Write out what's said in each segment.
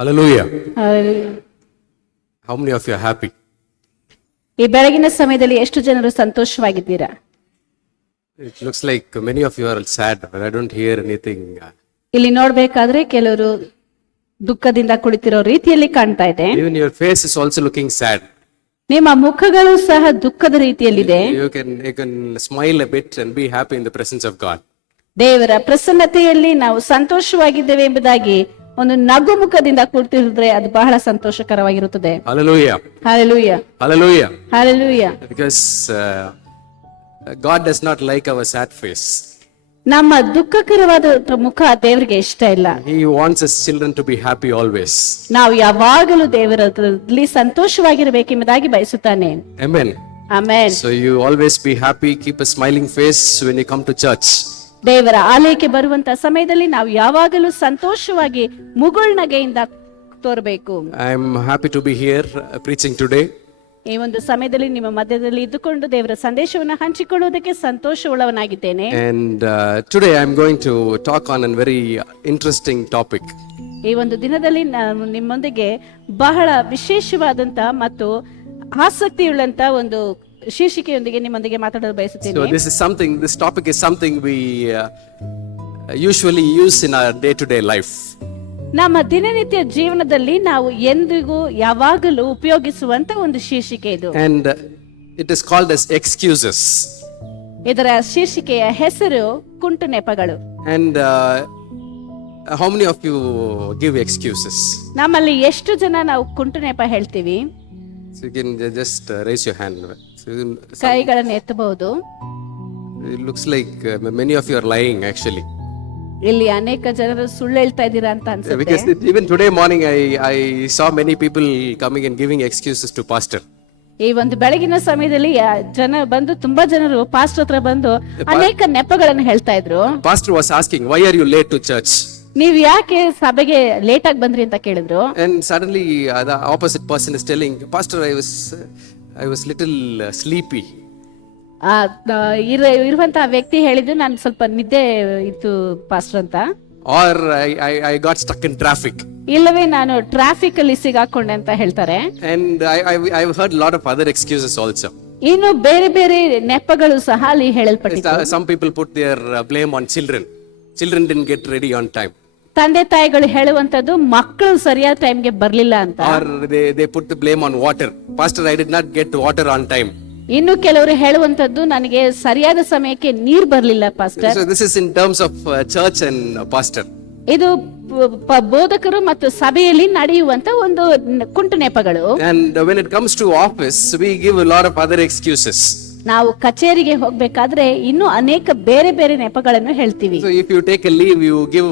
Hallelujah. Hallelujah. How many of you are happy? ಈ ಬೆಳಗಿನ ಸಮಯದಲ್ಲಿ ಎಷ್ಟು ಜನರು ಸಂತೋಷವಾಗಿದ್ದೀರಾ? It looks like many of you are sad, but I don't hear anything. ಇಲ್ಲಿ ನೋಡ್ಬೇಕಾದ್ರೆ ಕೆಲವರು ದುಃಖದಿಂದ ಕುಳಿತಿರೋ ರೀತಿಯಲ್ಲಿ ಕಾಣ್ತಾ ಇದೆ. Even your face is also looking sad. ನಿಮ್ಮ ಮುಖಗಳು ಸಹ ದುಃಖದ ರೀತಿಯಲ್ಲಿದೆ. You can smile a bit and be happy in the presence of God. ದೇವರ ಪ್ರಸನ್ನತೆಯಲ್ಲಿ ನಾವು ಸಂತೋಷವಾಗಿದ್ದೇವೆ ಎಂಬುದಾಗಿ ಒಂದು ನಗು ಮುಖದಿಂದ ಕೂರ್ತಿದ್ರೆ ಅದು ಬಹಳ ಸಂತೋಷಕರವಾಗಿರುತ್ತದೆ. Hallelujah. Hallelujah. Hallelujah. Hallelujah. Because God does not like our sad face. ನಮ್ಮ ದುಃಖಕರವಾದ ಮುಖ ದೇವರಿಗೆ ಇಷ್ಟ ಇಲ್ಲ. He wants his children to be happy always. ನಾವು ಯಾವಾಗಲೂ ದೇವರಲ್ಲಿ ಸಂತೋಷವಾಗಿರಬೇಕೆಂಬುದಾಗಿ ಬಯಸುತ್ತಾನೆ. Amen. Amen. So you always be happy, keep a smiling face when you come to church. ದೇವರ ಆಲಯಕ್ಕೆ ಬರುವಂತ ಸಮಯದಲ್ಲಿ ನಾವು ಯಾವಾಗಲೂ ಸಂತೋಷವಾಗಿ ಮುಗುಳ್ನಗೆಯಿಂದ ತೋರಬೇಕು. I am happy to be here preaching today. ಈ ಒಂದು ಸಮಯದಲ್ಲಿ ನಿಮ್ಮ ಮಧ್ಯದಲ್ಲಿ ಇದ್ದುಕೊಂಡು ದೇವರ ಸಂದೇಶವನ್ನು ಹಂಚಿಕೊಳ್ಳುವುದಕ್ಕೆ ಸಂತೋಷವುಳ್ಳವನಾಗಿದ್ದೇನೆ. And today I am going to talk on a very interesting topic. ಈ ಒಂದು ದಿನದಲ್ಲಿ ನಾನು ನಿಮ್ಮೊಂದಿಗೆ ಬಹಳ ವಿಶೇಷವಾದಂತ ಮತ್ತು ಆಸಕ್ತಿಯುಳ್ಳಂತ ಒಂದು ಶೀರ್ಷಿಕೆಯೊಂದಿಗೆ ನಿಮ್ಮೊಂದಿಗೆ ಮಾತಾಡಲು ಬಯಸುತ್ತೇನೆ. So this topic is something we usually use in our day-to-day life. ನಮ್ಮ ದಿನನಿತ್ಯ ಜೀವನದಲ್ಲಿ ನಾವು ಎಂದಿಗೂ ಯಾವಾಗಲೂ ಉಪಯೋಗಿಸುವಂತ ಒಂದು ಶೀರ್ಷಿಕೆ ಇದು. And it is called as excuses. ಇದರ ಶೀರ್ಷಿಕೆಯ ಹೆಸರು ಕುಂಟು ನೆಪಗಳು. And how many of you give excuses? ನಮ್ಮಲ್ಲಿ ಎಷ್ಟು ಜನ ನಾವು ಕುಂಟು ನೆಪ ಹೇಳ್ತೀವಿ? So you can just raise your hand. So ಕೈಗಳನ್ನು ಎತ್ತಬಹುದು. it looks like many of you are lying actually. ಇಲ್ಲಿ ಅನೇಕ ಜನರು ಸುಳ್ಳು ಹೇಳ್ತಾ ಇದ್ದೀರಾ ಅಂತ ಅನ್ಸುತ್ತೆ. Because even today morning I saw many people coming and giving excuses to pastor. ಈ ಒಂದು ಬೆಳಗಿನ ಸಮಯದಲ್ಲಿ ಜನ ಬಂದು ತುಂಬಾ ಜನರು ಪಾಸ್ಟರ್ ಹತ್ರ ಬಂದು ಅನೇಕ ನೆಪಗಳನ್ನು ಹೇಳ್ತಾ ಇದ್ರು. Pastor was asking, why are you late to church? ನೀವ್ ಯಾಕೆ ಸಭೆಗೆ ಲೇಟ್ ಆಗಿ ಬಂದ್ರಿ ಅಂತ ಕೇಳಿದ್ರು. And suddenly the opposite person is telling, Pastor, I was little sleepy. ಇರುವಂತಹ ವ್ಯಕ್ತಿ ಹೇಳಿದ್ರು ನಾನು ಸ್ವಲ್ಪ ನಿದ್ದೆ ಇತ್ತು ಪಾಸ್ಟರ್ ಅಂತ. Or I got stuck in traffic. ಇಲ್ಲವೇ ನಾನು ಟ್ರಾಫಿಕ್ ಅಲ್ಲಿ ಸಿಗಾಕೊಂಡೆ ಅಂತ ಹೇಳ್ತಾರೆ. And I've heard a lot of other excuses also. ಇನ್ನು ಬೇರೆ ಬೇರೆ ನೆಪಗಳು ಸಹ ಅಲ್ಲಿ ಹೇಳಲ್ಪಟ್ಟಿದೆ. Some people put their blame on children. Children didn't get ready on time. ತಂದೆ ತಾಯಿಗಳು ಹೇಳುವಂತದ್ದು ಮಕ್ಕಳು ಸರಿಯಾದ ಟೈಮ್ಗೆ ಬರ್ಲಿಲ್ಲ ಅಂತ. Or they put the blame on water. Pastor, I did not get water on time. ಇನ್ನು ಕೆಲವರು ಹೇಳುವಂತದ್ದು ನನಗೆ ಸರಿಯಾದ ಸಮಯಕ್ಕೆ ನೀರ್ ಬರ್ಲಿಲ್ಲ pastor. So this is in terms of church and pastor. ಇದು ಬೋಧಕರು ಮತ್ತು ಸಭೆಯಲ್ಲಿ ನಡೆಯುವಂತ ಒಂದು ಕುಂಟು ನೆಪಗಳು. And when it comes to office, we give a lot of other excuses. ನಾವು ಕಚೇರಿಗೆ ಹೋಗ್ಬೇಕಾದ್ರೆ ಇನ್ನು ಅನೇಕ ಬೇರೆ ಬೇರೆ ನೆಪಗಳನ್ನು ಹೇಳ್ತೀವಿ. So if you take a leave, you give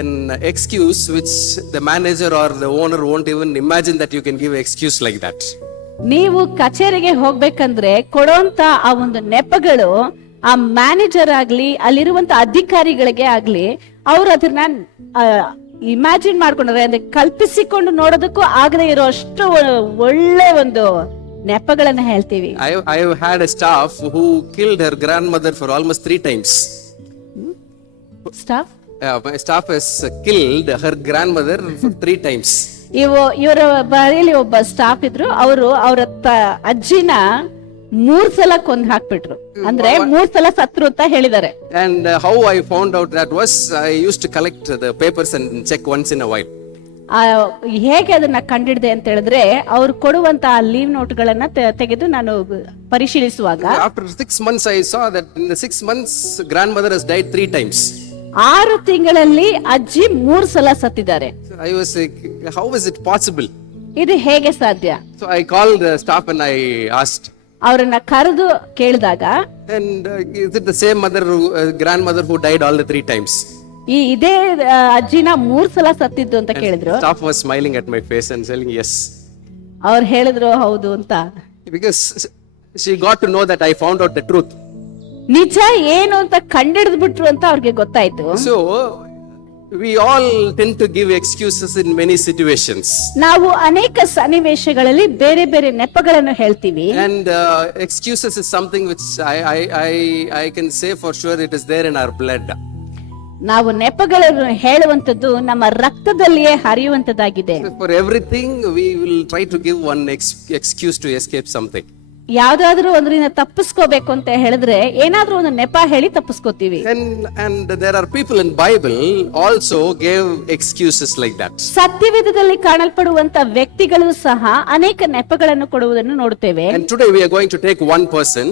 an excuse which the manager or the owner won't even imagine that you can give an excuse like that. ನೀವು ಕಚೇರಿಗೆ ಹೋಗ್ಬೇಕಂದ್ರೆ ಕೊಡುವಂತ ಆ ಒಂದು ನೆಪಗಳು ಆ ಮ್ಯಾನೇಜರ್ ಆಗ್ಲಿ ಅಲ್ಲಿರುವಂತ ಅಧಿಕಾರಿಗಳಿಗೆ ಆಗ್ಲಿ ಅವ್ರು ಅದನ್ನ ಇಮ್ಯಾಜಿನ್ ಮಾಡ್ಕೊಂಡ್ರೆ ಅಂದ್ರೆ ಕಲ್ಪಿಸಿಕೊಂಡು ನೋಡೋದಕ್ಕೂ ಆಗದೆ ಇರೋ ಅಷ್ಟು ಒಳ್ಳೆ ಒಂದು ನೆಪಗಳನ್ನ ಹೇಳ್ತೀವಿ. I have had a staff who killed her grandmother for almost 3 times. My staff has killed her grandmother for 3 times. ಇವರ ಬಳಿಯಲ್ಲಿ ಒಬ್ಬ ಸ್ಟಾಫ್ ಇದ್ರು. ಅವರು ಅವರ ಅಜ್ಜಿನ 3 ಸಲ ಕೊಂದು ಹಾಕ್ಬಿಟ್ರು. ಅಂದ್ರೆ 3 ಸಲ ಸತ್ರು ಅಂತ ಹೇಳಿದ್ದಾರೆ. And how I found out that was I used to collect the papers and check once in a while. ಹೇಗೆ ಅದನ್ನ ಕಂಡಿಡ್ದೆ ಅಂತ ಹೇಳಿದ್ರೆ ಅವ್ರು ಕೊಡುವಂತ ಲೀವ್ ನೋಟ್ಗಳನ್ನ ತೆಗೆದು ನಾನು ಪರಿಶೀಲಿಸುವಾಗ after 6 months I saw that in the 6 months grandmother has died 3 times. 6 ತಿಂಗಳಲ್ಲಿ ಅಜ್ಜಿ 3 ಸಲ ಸತ್ತಿದ್ದಾರೆ. I was like, how is it possible? ಇದು ಹೇಗೆ ಸಾಧ್ಯ? So I called the staff and I asked, ಅವರನ್ನ ಕರೆದು ಕೇಳಿದಾಗ, and is it the same grandmother who died all the 3 times? ಇದೇ ಅಜ್ಜಿನ 3 ಸಲ ಸತ್ತಿದ್ದು ಅಂತ ಕೇಳಿದ್ರು. Staff was smiling at my face and saying yes. ಅವ್ರು ಹೇಳಿದ್ರು ಹೌದು ಅಂತ. Because she got to know that I found out the truth. ನಿಜ ಏನು ಅಂತ ಕಂಡಿಡಿದು ಬಿಟ್ರು ಅಂತ ಅವ್ರಿಗೆ ಗೊತ್ತಾಯ್ತು. So we all tend to give excuses in many situations. ನಾವು ಅನೇಕ ಸನ್ನಿವೇಶಗಳಲ್ಲಿ ಬೇರೆ ಬೇರೆ ನೆಪಗಳನ್ನು ಹೇಳ್ತೀವಿ. And excuses is something which I can say for sure it is there in our blood. ನಾವು ನೆಪಗಳನ್ನು ಹೇಳುವಂತದ್ದು ನಮ್ಮ ರಕ್ತದಲ್ಲಿಯೇ ಹರಿಯುವಂತದ್ದಾಗಿದೆ. For everything, we will try to give one excuse to escape something. ಯಾವ್ದಾದ್ರೂ ಒಂದ್ರಿಂದ ತಪ್ಪಿಸ್ಕೋಬೇಕು ಅಂತ ಹೇಳಿದ್ರೆ ಏನಾದ್ರೂ ಒಂದು ನೆಪ ಹೇಳಿ ತಪ್ಪಿಸ್ಕೋತೀವಿ. And there are people in Bible also gave excuses like that. ಸತ್ಯವೇದದಲ್ಲಿ ಕಾಣಲ್ಪಡುವಂತ ವ್ಯಕ್ತಿಗಳು ಸಹ ಅನೇಕ ನೆಪಗಳನ್ನು ಕೊಡುವುದನ್ನು ನೋಡುತ್ತೇವೆ. And today we are going to take one person.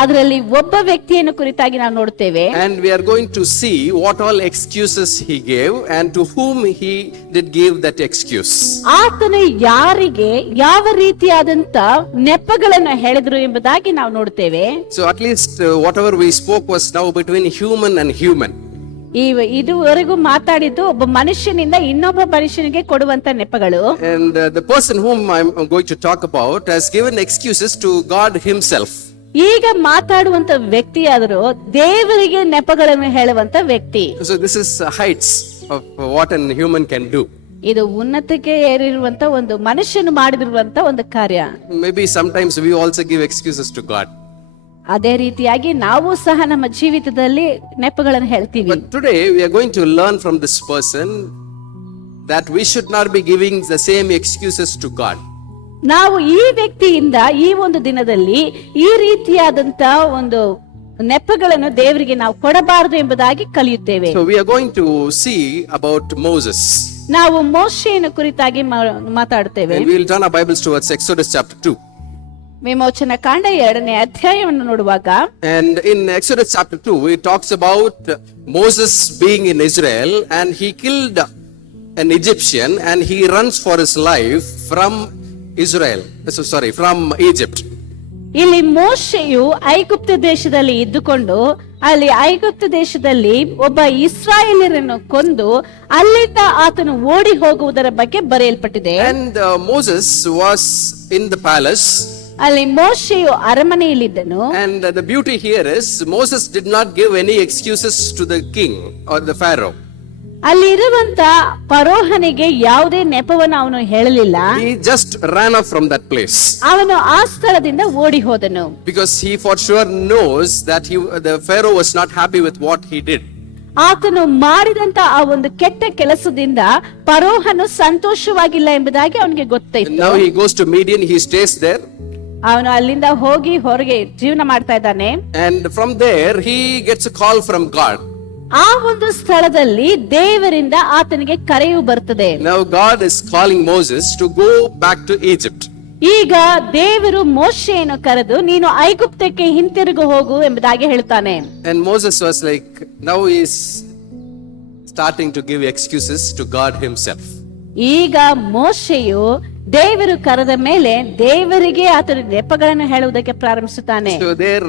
ಅದರಲ್ಲಿ ಒಬ್ಬ ವ್ಯಕ್ತಿಯನ್ನು ಕುರಿತಾಗಿ ನಾವು ನೋಡುತ್ತೇವೆ. And we are going to see what all excuses he gave and to whom he did give that excuse. ಆತನು ಯಾರಿಗೆ ಯಾವ ರೀತಿಯಾದಂತ ನೆಪಗಳನ್ನು ಹೇಳಿದ್ರು ಎಂಬುದಾಗಿ ನಾವು ನೋಡುತ್ತೇವೆ. So at least whatever we spoke was now between human and human. ಇದುವರೆಗೂ ಮಾತಾಡಿದ್ದು ಒಬ್ಬ ಮನುಷ್ಯನಿಂದ ಇನ್ನೊಬ್ಬ ಮನುಷ್ಯನಿಗೆ ಕೊಡುವಂತ ನೆಪಗಳು. And the person whom I'm going to talk about has given excuses to God himself. ಈಗ ಮಾತಾಡುವಂತ ವ್ಯಕ್ತಿಯಾದರೂ ದೇವರಿಗೆ ನೆಪಗಳನ್ನು ಹೇಳುವಂತ ವ್ಯಕ್ತಿ. So this is heights of what a human can do. ಇದು ಉನ್ನತಕ್ಕೆ ಏರಿರುವಂತ ಒಂದು ಮನುಷ್ಯನು ಮಾಡಿರುವಂತ ಒಂದು ಕಾರ್ಯ. Maybe sometimes we also give excuses to God. ಅದೇ ರೀತಿಯಾಗಿ ನಾವು ಸಹ ನಮ್ಮ ಜೀವಿತದಲ್ಲಿ ನೆಪಗಳನ್ನು ಹೇಳ್ತೀವಿ. But today we are going to learn from this person that we should not be giving the same excuses to God. ನಾವು ಈ ವ್ಯಕ್ತಿಯಿಂದ ಈ ಒಂದು ದಿನದಲ್ಲಿ ಈ ರೀತಿಯಾದಂತ ಒಂದು ನೆಪಗಳನ್ನು ದೇವರಿಗೆ ನಾವು ಕೊಡಬಾರದು ಎಂಬುದಾಗಿ ಕಲಿಯುತ್ತೇವೆ. So we are going to see about Moses. ನಾವು ಮೋಶೆಯನ್ನು ಕುರಿತಾಗಿ ಮಾತಾಡುತ್ತೇವೆ. And we will turn our Bibles towards Exodus chapter 2. ವಿಮೋಚನ ಕಾಂಡ 2ನೇ ಅಧ್ಯಾಯವನ್ನು ನೋಡುವಾಗ, and in Exodus chapter 2 it talks about Moses being in Israel and he killed an Egyptian and he runs for his life from Egypt. ಇಲ್ಲಿ ಮೋಶೆಯು ಐಗುಪ್ತ ದೇಶದಲ್ಲಿ ಇದ್ದುಕೊಂಡು ಅಲ್ಲಿ ಐಗುಪ್ತ ದೇಶದಲ್ಲಿ ಒಬ್ಬ ಇಸ್ರಾಯೇಲ್ಯರನ್ನು ಕೊಂದು ಅಲ್ಲಿಂದ ಆತನು ಓಡಿ ಹೋಗುವುದರ ಬಗ್ಗೆ ಬರೆಯಲ್ಪಟ್ಟಿದೆ. And Moses was in the palace. ಅಲ್ಲಿ ಮೋಶೆಯು ಅರಮನೆಯಲ್ಲಿದ್ದನು. And the beauty here is Moses did not give any excuses to the king or the Pharaoh. ಅಲ್ಲಿರುವಂತ ಫರೋಹನಿಗೆ ಯಾವುದೇ ನೆಪವನ್ನು ಅವನು ಹೇಳಲಿಲ್ಲ. He just ran off from that place. ಅವನು ಆ ಸ್ಥಳದಿಂದ ಓಡಿ ಹೋದನು. Because he for sure knows that the Pharaoh was not happy with what he did. ಆತನು ಮಾಡಿದಂತ ಆ ಒಂದು ಕೆಟ್ಟ ಕೆಲಸದಿಂದ ಫರೋಹನು ಸಂತೋಷವಾಗಿಲ್ಲ ಎಂಬುದಾಗಿ ಅವನಿಗೆ ಗೊತ್ತಾಯಿತು. Now he goes to Midian, he stays there. ಅವನು ಅಲ್ಲಿಂದ ಹೋಗಿ ಹೊರಗೆ ಜೀವನ ಮಾಡ್ತಾ ಇದ್ದಾನೆ. And from there he gets a call from God. ಆ ಒಂದು ಸ್ಥಳದಲ್ಲಿ ದೇವರಿಂದ ಆತನಿಗೆ ಕರೆಯು ಬರ್ತದೆ. Now God is calling Moses to go back to Egypt. ಈಗ ದೇವರು ಮೋಶೆಯನ್ನು ಕರೆದು ನೀನು ಐಗುಪ್ತಕ್ಕೆ ಹಿಂತಿರುಗಿ ಹೋಗು ಎಂಬುದಾಗಿ ಹೇಳ್ತಾನೆ. And Moses was like, now he is starting to give excuses to God himself. ಈಗ ಮೋಶೆಯು ದೇವರು ಕರೆದ ಮೇಲೆ ದೇವರಿಗೆ ಆತನ ನೆಪಗಳನ್ನು ಹೇಳುವುದಕ್ಕೆ ಪ್ರಾರಂಭಿಸುತ್ತಾನೆ. So there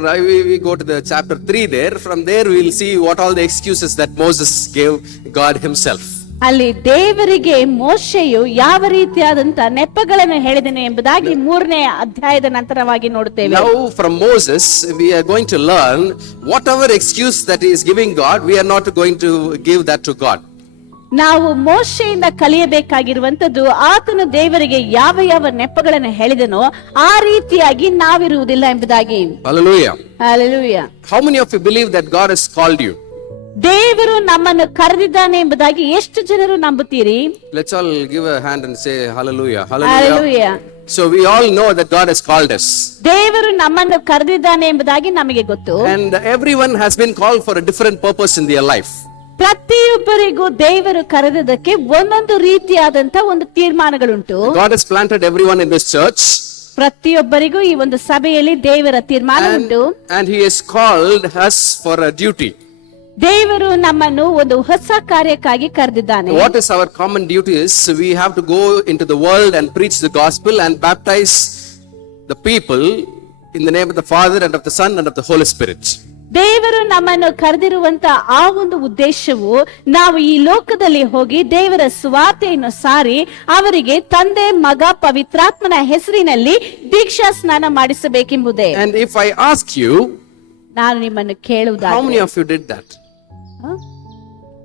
we go to the chapter 3 there. From there we will see what all the excuses that Moses gave God himself. ಅಲ್ಲಿ ದೇವರಿಗೆ ಮೋಶೆಯು ಯಾವ ರೀತಿಯಾದಂತ ನೆಪಗಳನ್ನು ಹೇಳಿದನು ಎಂಬುದಾಗಿ 3ನೇ ಅಧ್ಯಾಯದ ನಂತರವಾಗಿ ನೋಡುತ್ತೇವೆ. Now from Moses we are going to learn whatever excuse that he is giving God, we are not going to give that to God. ನಾವು ಮೋಶೆಯಿಂದ ಕಲಿಯಬೇಕಾಗಿರುವಂತದ್ದು ಆತನು ದೇವರಿಗೆ ಯಾವ ಯಾವ ನೆಪಗಳನ್ನು ಹೇಳಿದನೋ ಆ ರೀತಿಯಾಗಿ ನಾವಿರುವುದಿಲ್ಲ ಎಂಬುದಾಗಿ. Hallelujah. Hallelujah. How many of you believe that God has called you? ದೇವರು ನಮ್ಮನ್ನು ಕರೆದಿದ್ದಾನೆ ಎಂಬುದಾಗಿ ಎಷ್ಟು ಜನರು ನಂಬುತ್ತೀರಿ? Let's all give a hand and say hallelujah. Hallelujah. So we all know that God has called us. ದೇವರು ನಮ್ಮನ್ನು ಕರೆದಿದ್ದಾನೆ ಎಂಬುದಾಗಿ ನಮಗೆ ಗೊತ್ತು. And everyone has been called for a different purpose in their life. ಪ್ರತಿಯೊಬ್ಬರಿಗೂ ದೇವರು ಕರೆದದಕ್ಕೆ ಒಂದೊಂದು ರೀತಿಯಾದಂತ ಒಂದು ತೀರ್ಮಾನಗಳುಂಟು. God has planted everyone in this church. ಪ್ರತಿಯೊಬ್ಬರಿಗೂ ಈ ಒಂದು ಸಭೆಯಲ್ಲಿ ದೇವರ ತೀರ್ಮಾನ ಉಂಟು. And he has called us for a duty. ದೇವರು ನಮ್ಮನ್ನು ಒಂದು ಹೊಸ ಕಾರ್ಯಕ್ಕಾಗಿ ಕರೆದಿದ್ದಾನೆ. What is our common duty is we have to go into the world and preach the gospel and baptize the people in the name of the Father and of the Son and of the Holy Spirit. ದೇವರು ನಮ್ಮನ್ನು ಕರೆದಿರುವಂತ ಆ ಒಂದು ಉದ್ದೇಶವು ನಾವು ಈ ಲೋಕದಲ್ಲಿ ಹೋಗಿ ದೇವರ ಸುವಾರ್ತೆಯನ್ನು ಸಾರಿ ಅವರಿಗೆ ತಂದೆ ಮಗ ಪವಿತ್ರಾತ್ಮನ ಹೆಸರಿನಲ್ಲಿ ದೀಕ್ಷಾ ಸ್ನಾನ ಮಾಡಿಸಬೇಕೆಂಬುದೇ. And if I ask you, ನಾನು ನಿಮ್ಮನ್ನು ಕೇಳುವುದಾದರೆ how many of you did that?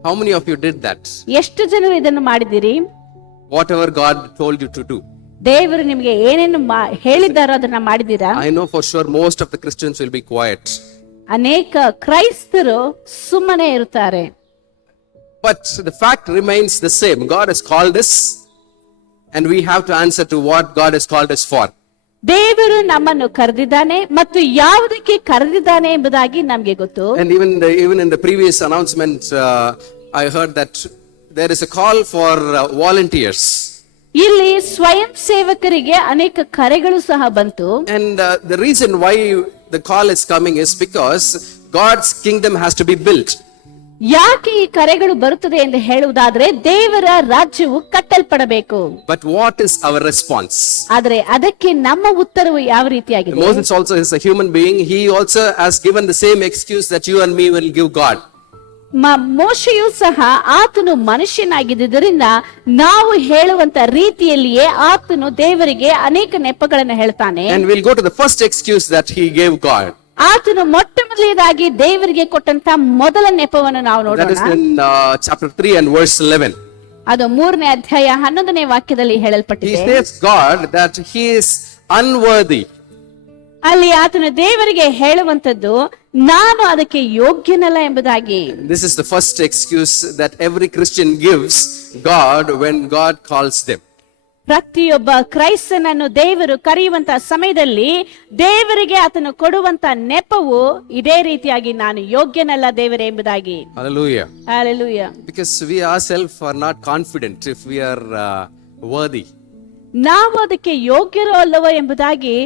How many of you did that? ಎಷ್ಟು ಜನರು ಇದನ್ನು ಮಾಡಿದಿರಿ? Whatever God told you to do. ದೇವರು ನಿಮಗೆ ಏನೇನು ಹೇಳಿದ್ದಾರೋ ಅದನ್ನ ಮಾಡಿದ್ದೀರಾ? I know for sure most of the Christians will be quiet. ಅನೇಕ ಕ್ರೈಸ್ತರು ಸುಮ್ಮನೆ ಇರುತ್ತಾರೆ. But the fact remains the same. God has called us, and we have to answer to what God has called us for. ದೇವರು ನಮ್ಮನ್ನು ಕರೆದಿದ್ದಾನೆ ಮತ್ತು ಯಾವುದಕ್ಕೆ ಕರೆದಿದ್ದಾನೆ ಎಂಬುದಾಗಿ ನಮ್ಗೆ ಗೊತ್ತು. And even in the previous announcement, I heard that there is a call for volunteers. ಇಲ್ಲಿ ಸ್ವಯಂ ಸೇವಕರಿಗೆ ಅನೇಕ ಕರೆಗಳು ಸಹ ಬಂತು. And the reason why the call is coming is because God's kingdom has to be built. ಯಾಕೆ ಈ ಕರೆಗಳು ಬರುತ್ತದೆ ಎಂದು ಹೇಳುವುದಾದ್ರೆ ದೇವರ ರಾಜ್ಯವು ಕಟ್ಟಲ್ಪಡಬೇಕು. But what is our response? ಆದ್ರೆ ಅದಕ್ಕೆ ನಮ್ಮ ಉತ್ತರವು ಯಾವ ರೀತಿಯಾಗಿದೆ? Moses also is a human being. He also has given the same excuse that you and me will give God. ಮೋಶೆಯು ಸಹ ಆತನು ಮನುಷ್ಯನಾಗಿದ್ದರಿಂದ ನಾವು ಹೇಳುವಂತ ರೀತಿಯಲ್ಲಿಯೇ ಆತನು ದೇವರಿಗೆ ಅನೇಕ ನೆಪಗಳನ್ನು ಹೇಳ್ತಾನೆ. And we'll go to the first excuse that he gave God. ಆತನು ಮೊಟ್ಟ ಮೊದಲನೇದಾಗಿ ದೇವರಿಗೆ ಕೊಟ್ಟಂತ ಮೊದಲ ನೆಪವನ್ನು ನಾವು That is ನೋಡೋಣ. in chapter 3 and verse 11. ಅದು 3ನೇ ಅಧ್ಯಾಯ 11ನೇ ವಾಕ್ಯದಲ್ಲಿ He ಹೇಳಲ್ಪಟ್ಟಿದೆ. says God that he is unworthy. ಅಲ್ಲಿ ಆತನು ದೇವರಿಗೆ ಹೇಳುವಂತದ್ದು ನಾನು ಅದಕ್ಕೆ ಯೋಗ್ಯನಲ್ಲ ಎಂಬುದಾಗಿ. This is the first excuse that every Christian gives God when God calls them. ಪ್ರತಿಯೊಬ್ಬ ಕ್ರೈಸ್ತನನ್ನು ದೇವರು ಕರೆಯುವಂತ ಸಮಯದಲ್ಲಿ ದೇವರಿಗೆ ಆತನು ಕೊಡುವಂತ ನೆಪವು ಇದೇ ರೀತಿಯಾಗಿ ನಾನು ಯೋಗ್ಯನಲ್ಲ ದೇವರೇ ಎಂಬುದಾಗಿ. Hallelujah. Hallelujah. Because we ourselves are not confident if we are worthy. ನಾವು ಅದಕ್ಕೆ ಯೋಗ್ಯರೋ ಅಲ್ಲವೋ ಎಂಬುದಾಗಿ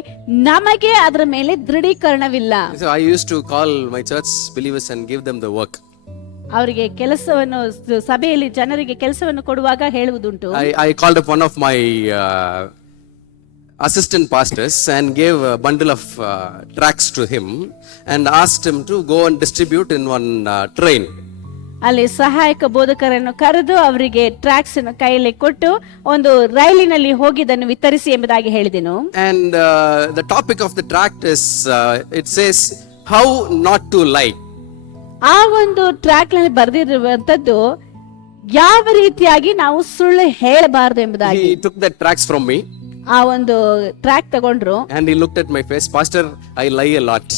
ನಮಗೆ ಅದರ ಮೇಲೆ ದೃಢೀಕರಣವಿಲ್ಲ. So I used to call my church believers and give them the work. ಅವರಿಗೆ ಕೆಲಸವನ್ನು ಸಭೆಯಲ್ಲಿ ಜನರಿಗೆ ಕೆಲಸವನ್ನು ಕೊಡುವಾಗ ಹೇಳುವುದುಂಟು. I called up one of my assistant pastors and gave a bundle of tracts to him and asked him to go and distribute in one train. ಅಲ್ಲಿ ಸಹಾಯಕ ಬೋಧಕರನ್ನು ಕರೆದು ಅವರಿಗೆ ಟ್ರ್ಯಾಕ್ಸ್ ಅನ್ನು ಕೈಯಲ್ಲಿ ಕೊಟ್ಟು ಒಂದು ರೈಲಿನಲ್ಲಿ ಹೋಗಿದ್ದನ್ನು ವಿತರಿಸಿ ಎಂಬುದಾಗಿ ಹೇಳಿದೆನು. And the topic of the tract is it says how not to lie. ಆ ಒಂದು ಟ್ರ್ಯಾಕ್ ನಲ್ಲಿ ಬರೆದಿರುವಂತದ್ದು ಯಾವ ರೀತಿಯಾಗಿ ನಾವು ಸುಳ್ಳು ಹೇಳಬಾರದು ಎಂಬುದಾಗಿ. He took the tracts from me ಆ ಒಂದು ಟ್ರ್ಯಾಕ್ ತಗೊಂಡ್ರು. and he looked at my face. Pastor, I lie a lot.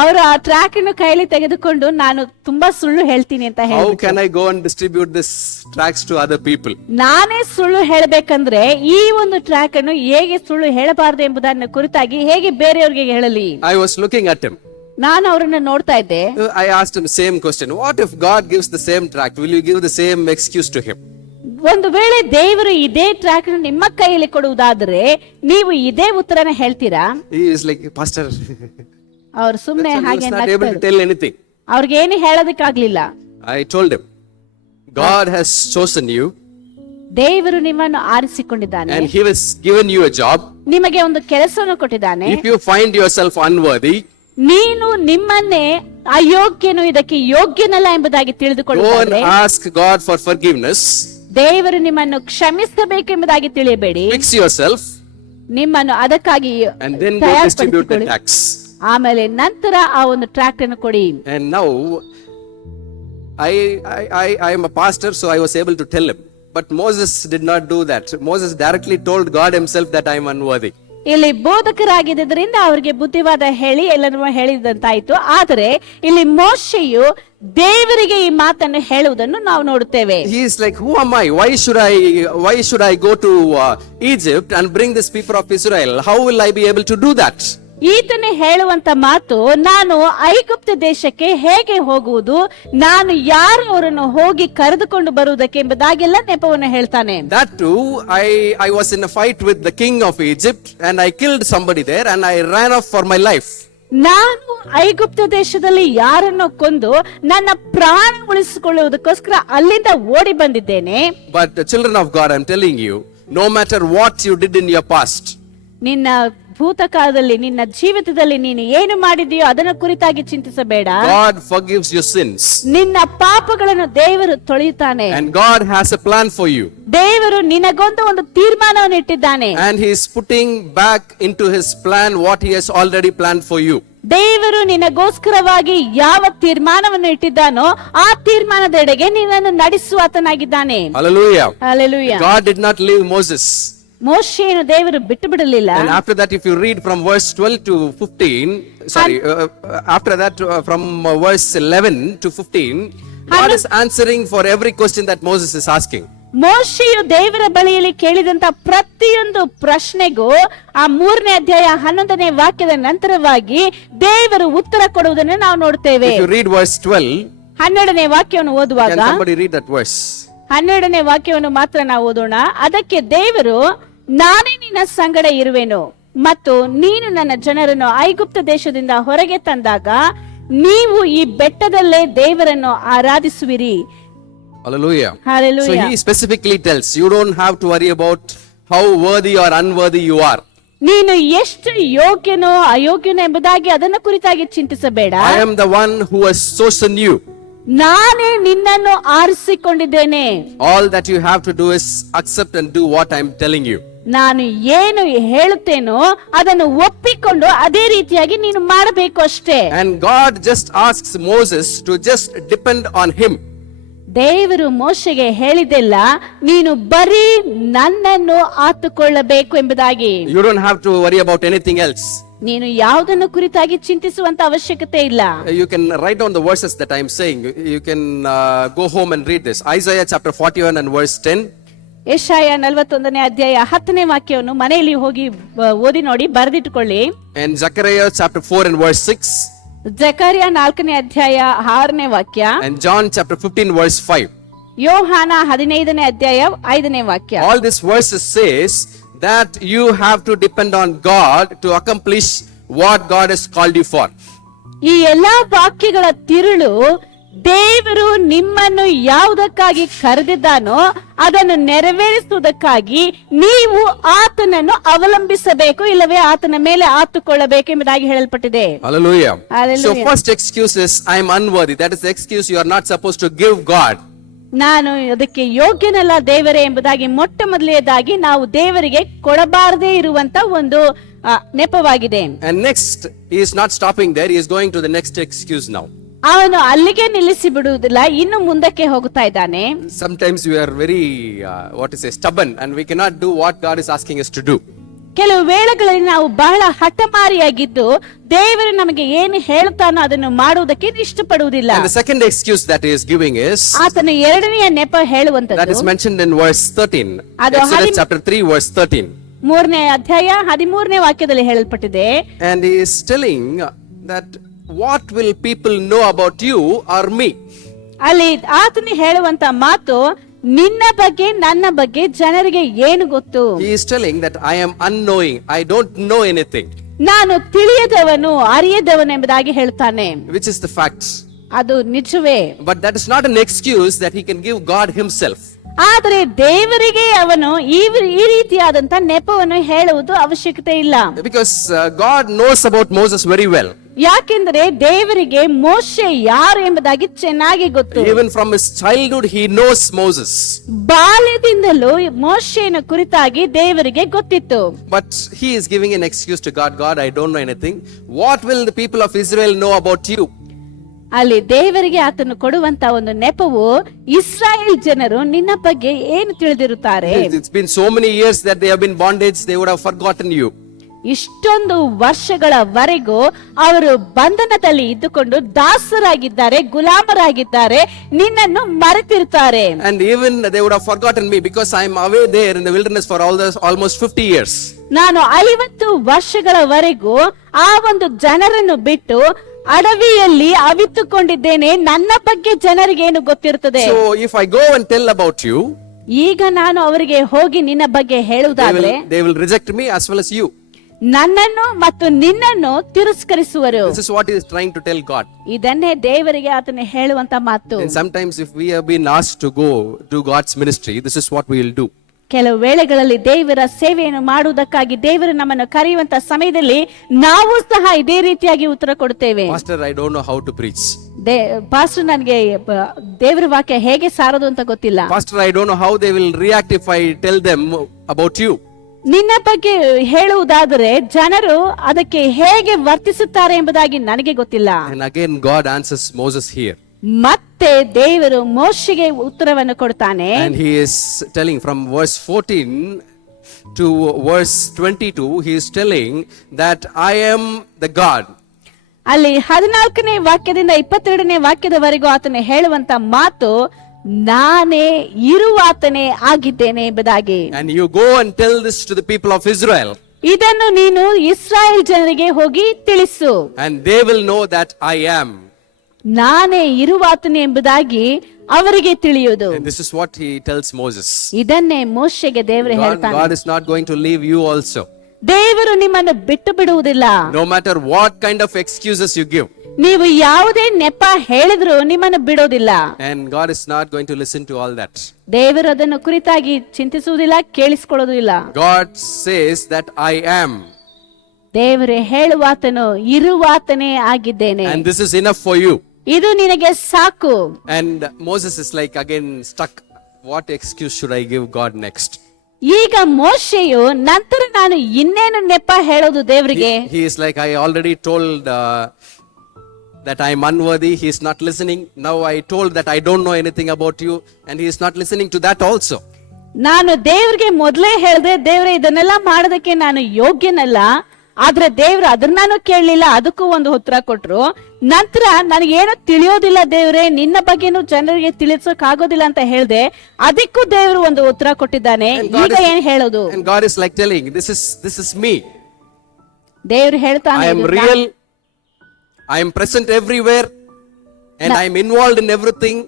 ಅವರು ಆ ಟ್ರ್ಯಾಕ್ ಅನ್ನು ಕೈಯಲ್ಲಿ ತೆಗೆದುಕೊಂಡು ನಾನು ತುಂಬಾ ಸುಳ್ಳು ಹೇಳ್ತೀನಿ ಅಂತ How ಹೇಳಿ. can I go and distribute this tracts to other people? ನಾನೇ ಸುಳ್ಳು ಹೇಳಬೇಕಂದ್ರೆ ಈ ಒಂದು ಟ್ರ್ಯಾಕ್ ಅನ್ನು ಹೇಗೆ ಸುಳ್ಳು ಹೇಳಬಾರದು ಎಂಬುದನ್ನು ಕುರಿತಾಗಿ ಹೇಗೆ ಬೇರೆಯವರಿಗೆ ಹೇಳಲಿ? I was looking at him. ನಾನು ಅವರನ್ನ ನೋಡ್ತಾ ಇದ್ದೆ. I asked him same question. What if God gives the same tract? Will you give the same excuse to him? ಒಂದು ವೇಳೆ ದೇವರು ಇದೇ ಟ್ರ್ಯಾಕ್ ಅನ್ನು ನಿಮ್ಮ ಕೈಯಲ್ಲಿ ಕೊಡುವುದಾದ್ರೆ ನೀವು ಇದೇ ಉತ್ತರನ ಹೇಳ್ತೀರಾ? He is like, Pastor, ಅವ್ರು ಸುಮ್ನೆ he was ಹಾಗೆ not able to tell anything. ಅವ್ರಿಗೆ ಏನು ಹೇಳೋದಕ್ಕಾಗ್ಲಿಲ್ಲ. I told him, God has chosen you ದೇವರು ನಿಮ್ಮನ್ನು ಆರಿಸಿಕೊಂಡಿದ್ದಾನೆ, and he has given you a job. ನಿಮಗೆ ಒಂದು ಕೆಲಸವನ್ನು ಕೊಟ್ಟಿದ್ದಾನೆ. If you find yourself unworthy, ನೀನು ನಿಮ್ಮನ್ನೇ ಅಯೋಗ್ಯನು ಇದಕ್ಕೆ ಯೋಗ್ಯನಲ್ಲ ಎಂಬುದಾಗಿ go and ತಿಳಿದುಕೊಳ್ಳುತ್ತಾರೆ. ask God for forgiveness. ದೇವರು ನಿಮ್ಮನ್ನು ಕ್ಷಮಿಸಬೇಕೆಂಬುದಾಗಿ ತಿಳಿಯಬೇಡಿ. Fix yourself ನಿಮ್ಮನ್ನು ಅದಕ್ಕಾಗಿ and then go distribute the ತಯಾರ್ಪಡಿಸಿಕೊಳ್ಳಿ. tax. ಆಮೇಲೆ ನಂತರ ಆ ಒಂದು ಟ್ರ್ಯಾಕ್ಟ್ ಅನ್ನು ಕೊಡಿ. And now I am a pastor, so I was able to tell him. But Moses did not do that. Moses directly told God himself that I am unworthy. ಇಲ್ಲಿ ಬೋಧಕರಾಗಿದ್ದರಿಂದ ಅವರಿಗೆ ಬುದ್ಧಿವಾದ ಹೇಳಿ ಎಲ್ಲರೂ ಹೇಳಿದಂತಾಯ್ತು. ಆದರೆ ಇಲ್ಲಿ ಮೋಶೆಯು ದೇವರಿಗೆ ಈ ಮಾತನ್ನು ಹೇಳುವುದನ್ನು ನಾವು ನೋಡುತ್ತೇವೆ. He is like, who am I? Why should I go to Egypt and bring this people of Israel? How will I be able to do that? ಈತನು ಹೇಳುವಂತ ಮಾತು, ನಾನು ಐಗುಪ್ತ ದೇಶಕ್ಕೆ ಹೇಗೆ ಹೋಗುವುದು, ನಾನು ಯಾರು ಅವರನ್ನು ಹೋಗಿ ಕರೆದುಕೊಂಡು ಬರುವುದಕ್ಕೆ ಎಂಬುದಾಗೆಲ್ಲ ನೆಪವನ್ನು ಹೇಳ್ತಾನೆ. That too, I was in a fight with the king of Egypt and I killed somebody there and I ran off for my life. ನಾನು ಐಗುಪ್ತ ದೇಶದಲ್ಲಿ ಯಾರನ್ನು ಕೊಂದು ನನ್ನ ಪ್ರಾಣ ಉಳಿಸಿಕೊಳ್ಳುವುದಕ್ಕೋಸ್ಕರ ಅಲ್ಲಿಂದ ಓಡಿ ಬಂದಿದ್ದೇನೆ. But the children of God, I'm telling you, no matter what you did in your past, ನಿನ್ನ ಭೂತಕಾಲದಲ್ಲಿ ನಿನ್ನ ಜೀವಿತದಲ್ಲಿ ನೀನು ಏನು ಮಾಡಿದೆಯೋ ಅದನ್ನ ಕುರಿತಾಗಿ ಚಿಂತಿಸಬೇಡ. God forgives your sins. ನಿನ್ನ ಪಾಪಗಳನ್ನು ದೇವರು ತೊಳೆಯುತ್ತಾನೆ. And God has a plan for you. ದೇವರು ನಿನಗೊಂದು ಒಂದು ತೀರ್ಮಾನವನ್ನು ಇಟ್ಟಿದ್ದಾನೆ. And he is putting back into his plan what he has already planned for you. ದೇವರು ನಿನಗೋಸ್ಕರವಾಗಿ ಯಾವ ತೀರ್ಮಾನವನ್ನು ಇಟ್ಟಿದ್ದಾನೋ ಆ ತೀರ್ಮಾನದೆಡೆಗೆ ನಿನ್ನನ್ನು ನಡೆಸುವಾತನಾಗಿದ್ದಾನೆ. Hallelujah. Hallelujah. God did not leave Moses. ಮೋಶೆಯನ್ನು ದೇವರು ಬಿಟ್ಟು ಬಿಡಲಿಲ್ಲ. And after that, if you read from verse 12 to 15, after that from verse 11 to 15, God is answering for every question that Moses is asking. ಮೋಶೆಯು ದೇವರ ಬಳಿಯಲ್ಲಿ ಕೇಳಿದಂತ ಪ್ರತಿಯೊಂದು ಪ್ರಶ್ನೆಗೂ ಆ 3ನೇ ಅಧ್ಯಾಯ 11ನೇ ವಾಕ್ಯದ ನಂತರವಾಗಿ ದೇವರು ಉತ್ತರ ಕೊಡುವುದನ್ನು ನಾವು ನೋಡ್ತೇವೆ. If you read verse 12, 12ನೇ ವಾಕ್ಯವನ್ನು ಓದುವಾಗ, can somebody read that verse? 12ನೇ ವಾಕ್ಯವನ್ನು ಮಾತ್ರ ನಾವು ಓದೋಣ. ಅದಕ್ಕೆ ದೇವರು, ನಾನೇ ನಿನ್ನ ಸಂಗಡ ಇರುವೆನು ಮತ್ತು ನೀನು ನನ್ನ ಜನರನ್ನು ಐಗುಪ್ತ ದೇಶದಿಂದ ಹೊರಗೆ ತಂದಾಗ ನೀವು ಈ ಬೆಟ್ಟದಲ್ಲೇ ದೇವರನ್ನು ಆರಾಧಿಸುವಿರಿ. Hallelujah. Hallelujah. So he specifically tells, you don't have to worry about how worthy or unworthy you are. ನೀನು ಎಷ್ಟು ಯೋಗ್ಯನೋ ಅಯೋಗ್ಯನೋ ಎಂಬುದಾಗಿ ಅದನ್ನ ಕುರಿತಾಗಿ ಚಿಂತಿಸಬೇಡ. I am the one who has chosen you. ನಾನೇ ನಿನ್ನನ್ನು ಆರಿಸಿಕೊಂಡಿದ್ದೇನೆ. All that you have to do is accept and do what I am telling you. ನಾನು ಏನು ಹೇಳುತ್ತೇನೋ ಅದನ್ನು ಒಪ್ಪಿಕೊಂಡು ಅದೇ ರೀತಿಯಾಗಿ ನೀನು ಮಾಡಬೇಕು ಅಷ್ಟೇ. And God just asks Moses to just depend on him. ದೇವರು ಮೋಶೆಗೆ ಹೇಳಿದೆಲ್ಲ, ನೀನು ಬರೀ ನನ್ನನ್ನು ಆತುಕೊಳ್ಳಬೇಕು ಎಂಬುದಾಗಿ. You don't have to worry about anything else. ನೀನು ಯಾವುದನ್ನು ಕುರಿತಾಗಿ ಚಿಂತಿಸುವಂತ ಅವಶ್ಯಕತೆ ಇಲ್ಲ. You can write down the verses that I am saying. You can go home and read this. Isaiah chapter 41 and verse 10. ಯೆಶಾಯ 41ನೇ ಅಧ್ಯಾಯ 10ನೇ ವಾಕ್ಯವನ್ನು ಮನೆಯಲ್ಲಿ ಹೋಗಿ ಓದಿ ನೋಡಿ, ಬರೆದಿಟ್ಟುಕೊಳ್ಳಿ. And Zechariah chapter 4 and verse 6. ಜಕರ್ಯ 4ನೇ ಅಧ್ಯಾಯ 6ನೇ ವಾಕ್ಯ. And John chapter 15 verse 5. ಯೋಹಾನ 15ನೇ ಅಧ್ಯಾಯ 5ನೇ ವಾಕ್ಯ. All these verses says that you have to depend on God to accomplish what God has called you for. ಈ ಎಲ್ಲಾ ವಾಕ್ಯಗಳ ತಿರುಳು ದೇವರು ನಿಮ್ಮನ್ನು ಯಾವುದಕ್ಕಾಗಿ ಕರೆದಿದ್ದಾನೋ ಅದನ್ನು ನೆರವೇರಿಸುವುದಕ್ಕಾಗಿ ನೀವು ಆತನನ್ನು ಅವಲಂಬಿಸಬೇಕು, ಇಲ್ಲವೇ ಆತನ ಮೇಲೆ ಆತುಕೊಳ್ಳಬೇಕು ಎಂಬುದಾಗಿ ಹೇಳಲ್ಪಟ್ಟಿದೆ. Hallelujah. Hallelujah. So first excuse is I am unworthy. That is the excuse you are not supposed to give God. ನಾನು ಅದಕ್ಕೆ ಯೋಗ್ಯನಲ್ಲ ದೇವರೇ ಎಂಬುದಾಗಿ ಮೊಟ್ಟ ಮೊದಲನೇದಾಗಿ ನಾವು ದೇವರಿಗೆ ಕೊಡಬಾರದೇ ಇರುವಂತ ಒಂದು ನೆಪವಾಗಿದೆ. And next, he is not stopping there. He is going to the next excuse now. ಅವನು ಅಲ್ಲಿಗೆ ನಿಲ್ಲಿಸಿ ಬಿಡುವುದಿಲ್ಲ, ಇನ್ನು ಮುಂದಕ್ಕೆ ಹೋಗ್ತಾ ಇದ್ದಾನೆ. Sometimes we are very, stubborn, and we cannot do what God is asking us to do. ಕೆಲವು ವೇಳೆಗಳಲ್ಲಿ ನಾವು ಬಹಳ ಹಠಮಾರಿಯಾಗಿದ್ದು ದೇವರು ನಮಗೆ ಏನು ಹೇಳ್ತಾನೋ ಅದನ್ನು ಮಾಡುವುದಕ್ಕೆ ಇಷ್ಟಪಡುವುದಿಲ್ಲ. And the second excuse that he is giving is, ಆತನ ಎರಡನೆಯ ನೆಪ that is ಹೇಳುವಂತದ್ದು mentioned in verse 13. ಅದು Exodus chapter 3 verse 13. 3ನೇ ಅಧ್ಯಾಯ 13ನೇ ವಾಕ್ಯದಲ್ಲಿ ಹೇಳಲ್ಪಟ್ಟಿದೆ. And he is telling that what will people know about you or me? ಅಲ್ಲಿ ಆತನು ಹೇಳುವಂತ ಮಾತು, ನಿನ್ನ ಬಗ್ಗೆ ನನ್ನ ಬಗ್ಗೆ ಜನರಿಗೆ ಏನು ಗೊತ್ತು? He is telling that I am unknowing. I don't know anything. ನಾನು ತಿಳಿಯದವನು ಅರಿಯದವನು ಎಂಬುದಾಗಿ ಹೇಳ್ತಾನೆ. Which is the fact. ಅದು ನಿಜವೇ. But that is not an excuse that he can give God himself. ಆದರೆ ದೇವರಿಗೆ ಅವನು ಈ ರೀತಿಯಾದಂತ ನೆಪವನ್ನು ಹೇಳುವುದು ಅವಶ್ಯಕತೆ ಇಲ್ಲ. Because God knows about Moses very well. ಯಾಕೆಂದ್ರೆ ದೇವರಿಗೆ ಮೋಶೆ ಯಾರು ಎಂಬುದಾಗಿ ಚೆನ್ನಾಗಿ ಗೊತ್ತು. Even from his childhood he knows Moses. ಬಾಲ್ಯದಿಂದಲೂ ಮೋಶೆಯನ್ನು ಕುರಿತಾಗಿ ದೇವರಿಗೆ ಗೊತ್ತಿತ್ತು. But he is giving an excuse to God. God, I don't know anything. What will the people of Israel know about you? ಅಲ್ಲಿ ದೇವರಿಗೆ ಆತನು ಕೊಡುವಂತ ಒಂದು ನೆಪವು, ಇಸ್ರಾಯೇಲ್ ಜನರು ನಿನ್ನ ಬಗ್ಗೆ ಏನು ತಿಳಿದಿರುತ್ತಾರೆ? It's been so many years that they have been bondage, they would have forgotten you. ಇಷ್ಟೊಂದು ವರ್ಷಗಳವರೆಗೂ ಅವರು ಬಂಧನದಲ್ಲಿ ಇದ್ದುಕೊಂಡು ದಾಸರಾಗಿದ್ದಾರೆ, ಗುಲಾಮರಾಗಿದ್ದಾರೆ, ನಿನ್ನನ್ನು ಮರೆತಿರುತ್ತಾರೆ. And even they would have forgotten me because I am away there in the wilderness for almost 50 years. ನಾನು 50 ವರ್ಷಗಳವರೆಗೂ ಆ ಒಂದು ಜನರನ್ನು ಬಿಟ್ಟು ಅಡವಿಯಲ್ಲಿ ಅವಿತುಕೊಂಡಿದ್ದೇನೆ, ನನ್ನ ಬಗ್ಗೆ ಜನರಿಗೆ ಏನು ಗೊತ್ತಿರುತ್ತದೆ? So if I go and tell about you, ಈಗ ನಾನು ಅವರಿಗೆ ಹೋಗಿ ನಿನ್ನ ಬಗ್ಗೆ ಹೇಳುವುದಾದ್ರೆ they will reject me as well as you. ನನ್ನನ್ನು ಮತ್ತು ನಿನ್ನನ್ನು ತಿರಸ್ಕರಿಸುವರು. This is what he is trying to tell God. ಇದನ್ನೇ ದೇವರಿಗೆ ಆತನು ಹೇಳುವಂತ ಮಾತು. And sometimes if we have been asked to go do God's ministry, this is what we will do. ಕೆಲವು ವೇಳೆಗಳಲ್ಲಿ ದೇವರ ಸೇವೆಯನ್ನು ಮಾಡುವುದಕ್ಕಾಗಿ ದೇವರು ನಮ್ಮನ್ನು ಕರೆಯುವಂತ ಸಮಯದಲ್ಲಿ ನಾವು ಸಹ ಇದೇ ರೀತಿಯಾಗಿ ಉತ್ತರ ಕೊಡುತ್ತೇವೆ. Pastor, I don't know how to preach. Pastor, ನನಗೆ ದೇವರ ವಾಕ್ಯ ಹೇಗೆ ಸಾರೋದು ಅಂತ ಗೊತ್ತಿಲ್ಲ. Pastor, I don't know how they will react if I tell them about you. ನಿನ್ನ ಬಗ್ಗೆ ಹೇಳುವುದಾದರೆ ಜನರು ಅದಕ್ಕೆ ಹೇಗೆ ವರ್ತಿಸುತ್ತಾರೆ ಎಂಬುದಾಗಿ ನನಗೆ ಗೊತ್ತಿಲ್ಲ. And again God answers Moses here. ಮತ್ತೆ ದೇವರು ಮೋಶೆಗೆ ಉತ್ತರವನ್ನು ಕೊಡ್ತಾನೆ. And he is telling from verse 14 to verse 22, he is telling that I am the God. ಅಲ್ಲಿ 14ನೇ ವಾಕ್ಯದಿಂದ 22ನೇ ವಾಕ್ಯದವರೆಗೂ ಆತನು ಹೇಳುವಂತ ಮಾತು, ನಾನೇ ಇರುವಾತನೇ ಆಗಿದ್ದೇನೆ ಎಂಬುದಾಗಿ. And you go and tell this to the people of Israel. ಇದನ್ನು ನೀನು ಇಸ್ರಾಯೇಲ್ ಜನರಿಗೆ ಹೋಗಿ ತಿಳಿಸು, And they will know that I am. ನಾನೇ ಇರುವಾತನೇ ಎಂಬುದಾಗಿ ಅವರಿಗೆ ತಿಳಿಯುವುದು. And this is what he tells Moses. ಇದನ್ನೇ ಮೋಶೆಗೆ ದೇವರು ಹೇಳ್ತಾನೆ. God is not going to leave you also. ದೇವರು ನಿಮ್ಮನ್ನು ಬಿಟ್ಟು ಬಿಡುವುದಿಲ್ಲ. No matter what kind of excuses you give. ನೀವು ಯಾವುದೇ ನೆಪ ಹೇಳಿದ್ರು ನಿಮ್ಮನ್ನು ಬಿಡೋದಿಲ್ಲ. And God is not going to listen to all that. ದೇವರು ಅದನ್ನು ಕುರಿತಾಗಿ ಚಿಂತಿಸುವುದಿಲ್ಲ, ಕೇಳಿಸಿಕೊಳ್ಳುವುದಿಲ್ಲ. God says that I am. ದೇವರು ಹೇಳುವಾತನು ಇರುವಾತನೇ ಆಗಿದ್ದೇನೆ. And this is enough for you. ಇದು ನಿನಗೆ ಸಾಕು. And Moses is like again stuck. What excuse should I give God next? ಈಗ ಮೋಶೆಯು ನಂತರ ನಾನು ಇನ್ನೇನು ನೆಪ ಹೇಳೋದು ದೇವರಿಗೆ? He is like, I already told that I am unworthy. He is not listening. Now I told that I don't know anything about you, and he is not listening to that also. ನಾನು ದೇವ್ರಿಗೆ ಮೊದಲೇ ಹೇಳ್ದೆ, ದೇವ್ರೆ ಇದನ್ನೆಲ್ಲ ಮಾಡೋದಕ್ಕೆ ನಾನು ಯೋಗ್ಯನಲ್ಲ. ಆದ್ರೆ ದೇವ್ರು ಅದನ್ನಾನು ಕೇಳಲಿಲ್ಲ, ಅದಕ್ಕೂ ಒಂದು ಉತ್ತರ ಕೊಟ್ರು. ನಂತರ ನನಗೇನು ತಿಳಿಯೋದಿಲ್ಲ ದೇವ್ರೆ, ನಿನ್ನ ಬಗ್ಗೆನು ಜನರಿಗೆ ತಿಳಿಸೋಕ್ ಆಗೋದಿಲ್ಲ ಅಂತ ಹೇಳ್ದೆ, ಅದಕ್ಕೂ ದೇವ್ರು ಒಂದು ಉತ್ತರ ಕೊಟ್ಟಿದ್ದಾನೆ. ಈಗ ಏನ್ ಹೇಳೋದು? And God is like telling, this is me. ದೇವ್ರು ಹೇಳ್ತಾನೆ, I am real. I am present everywhere, and I am involved in everything,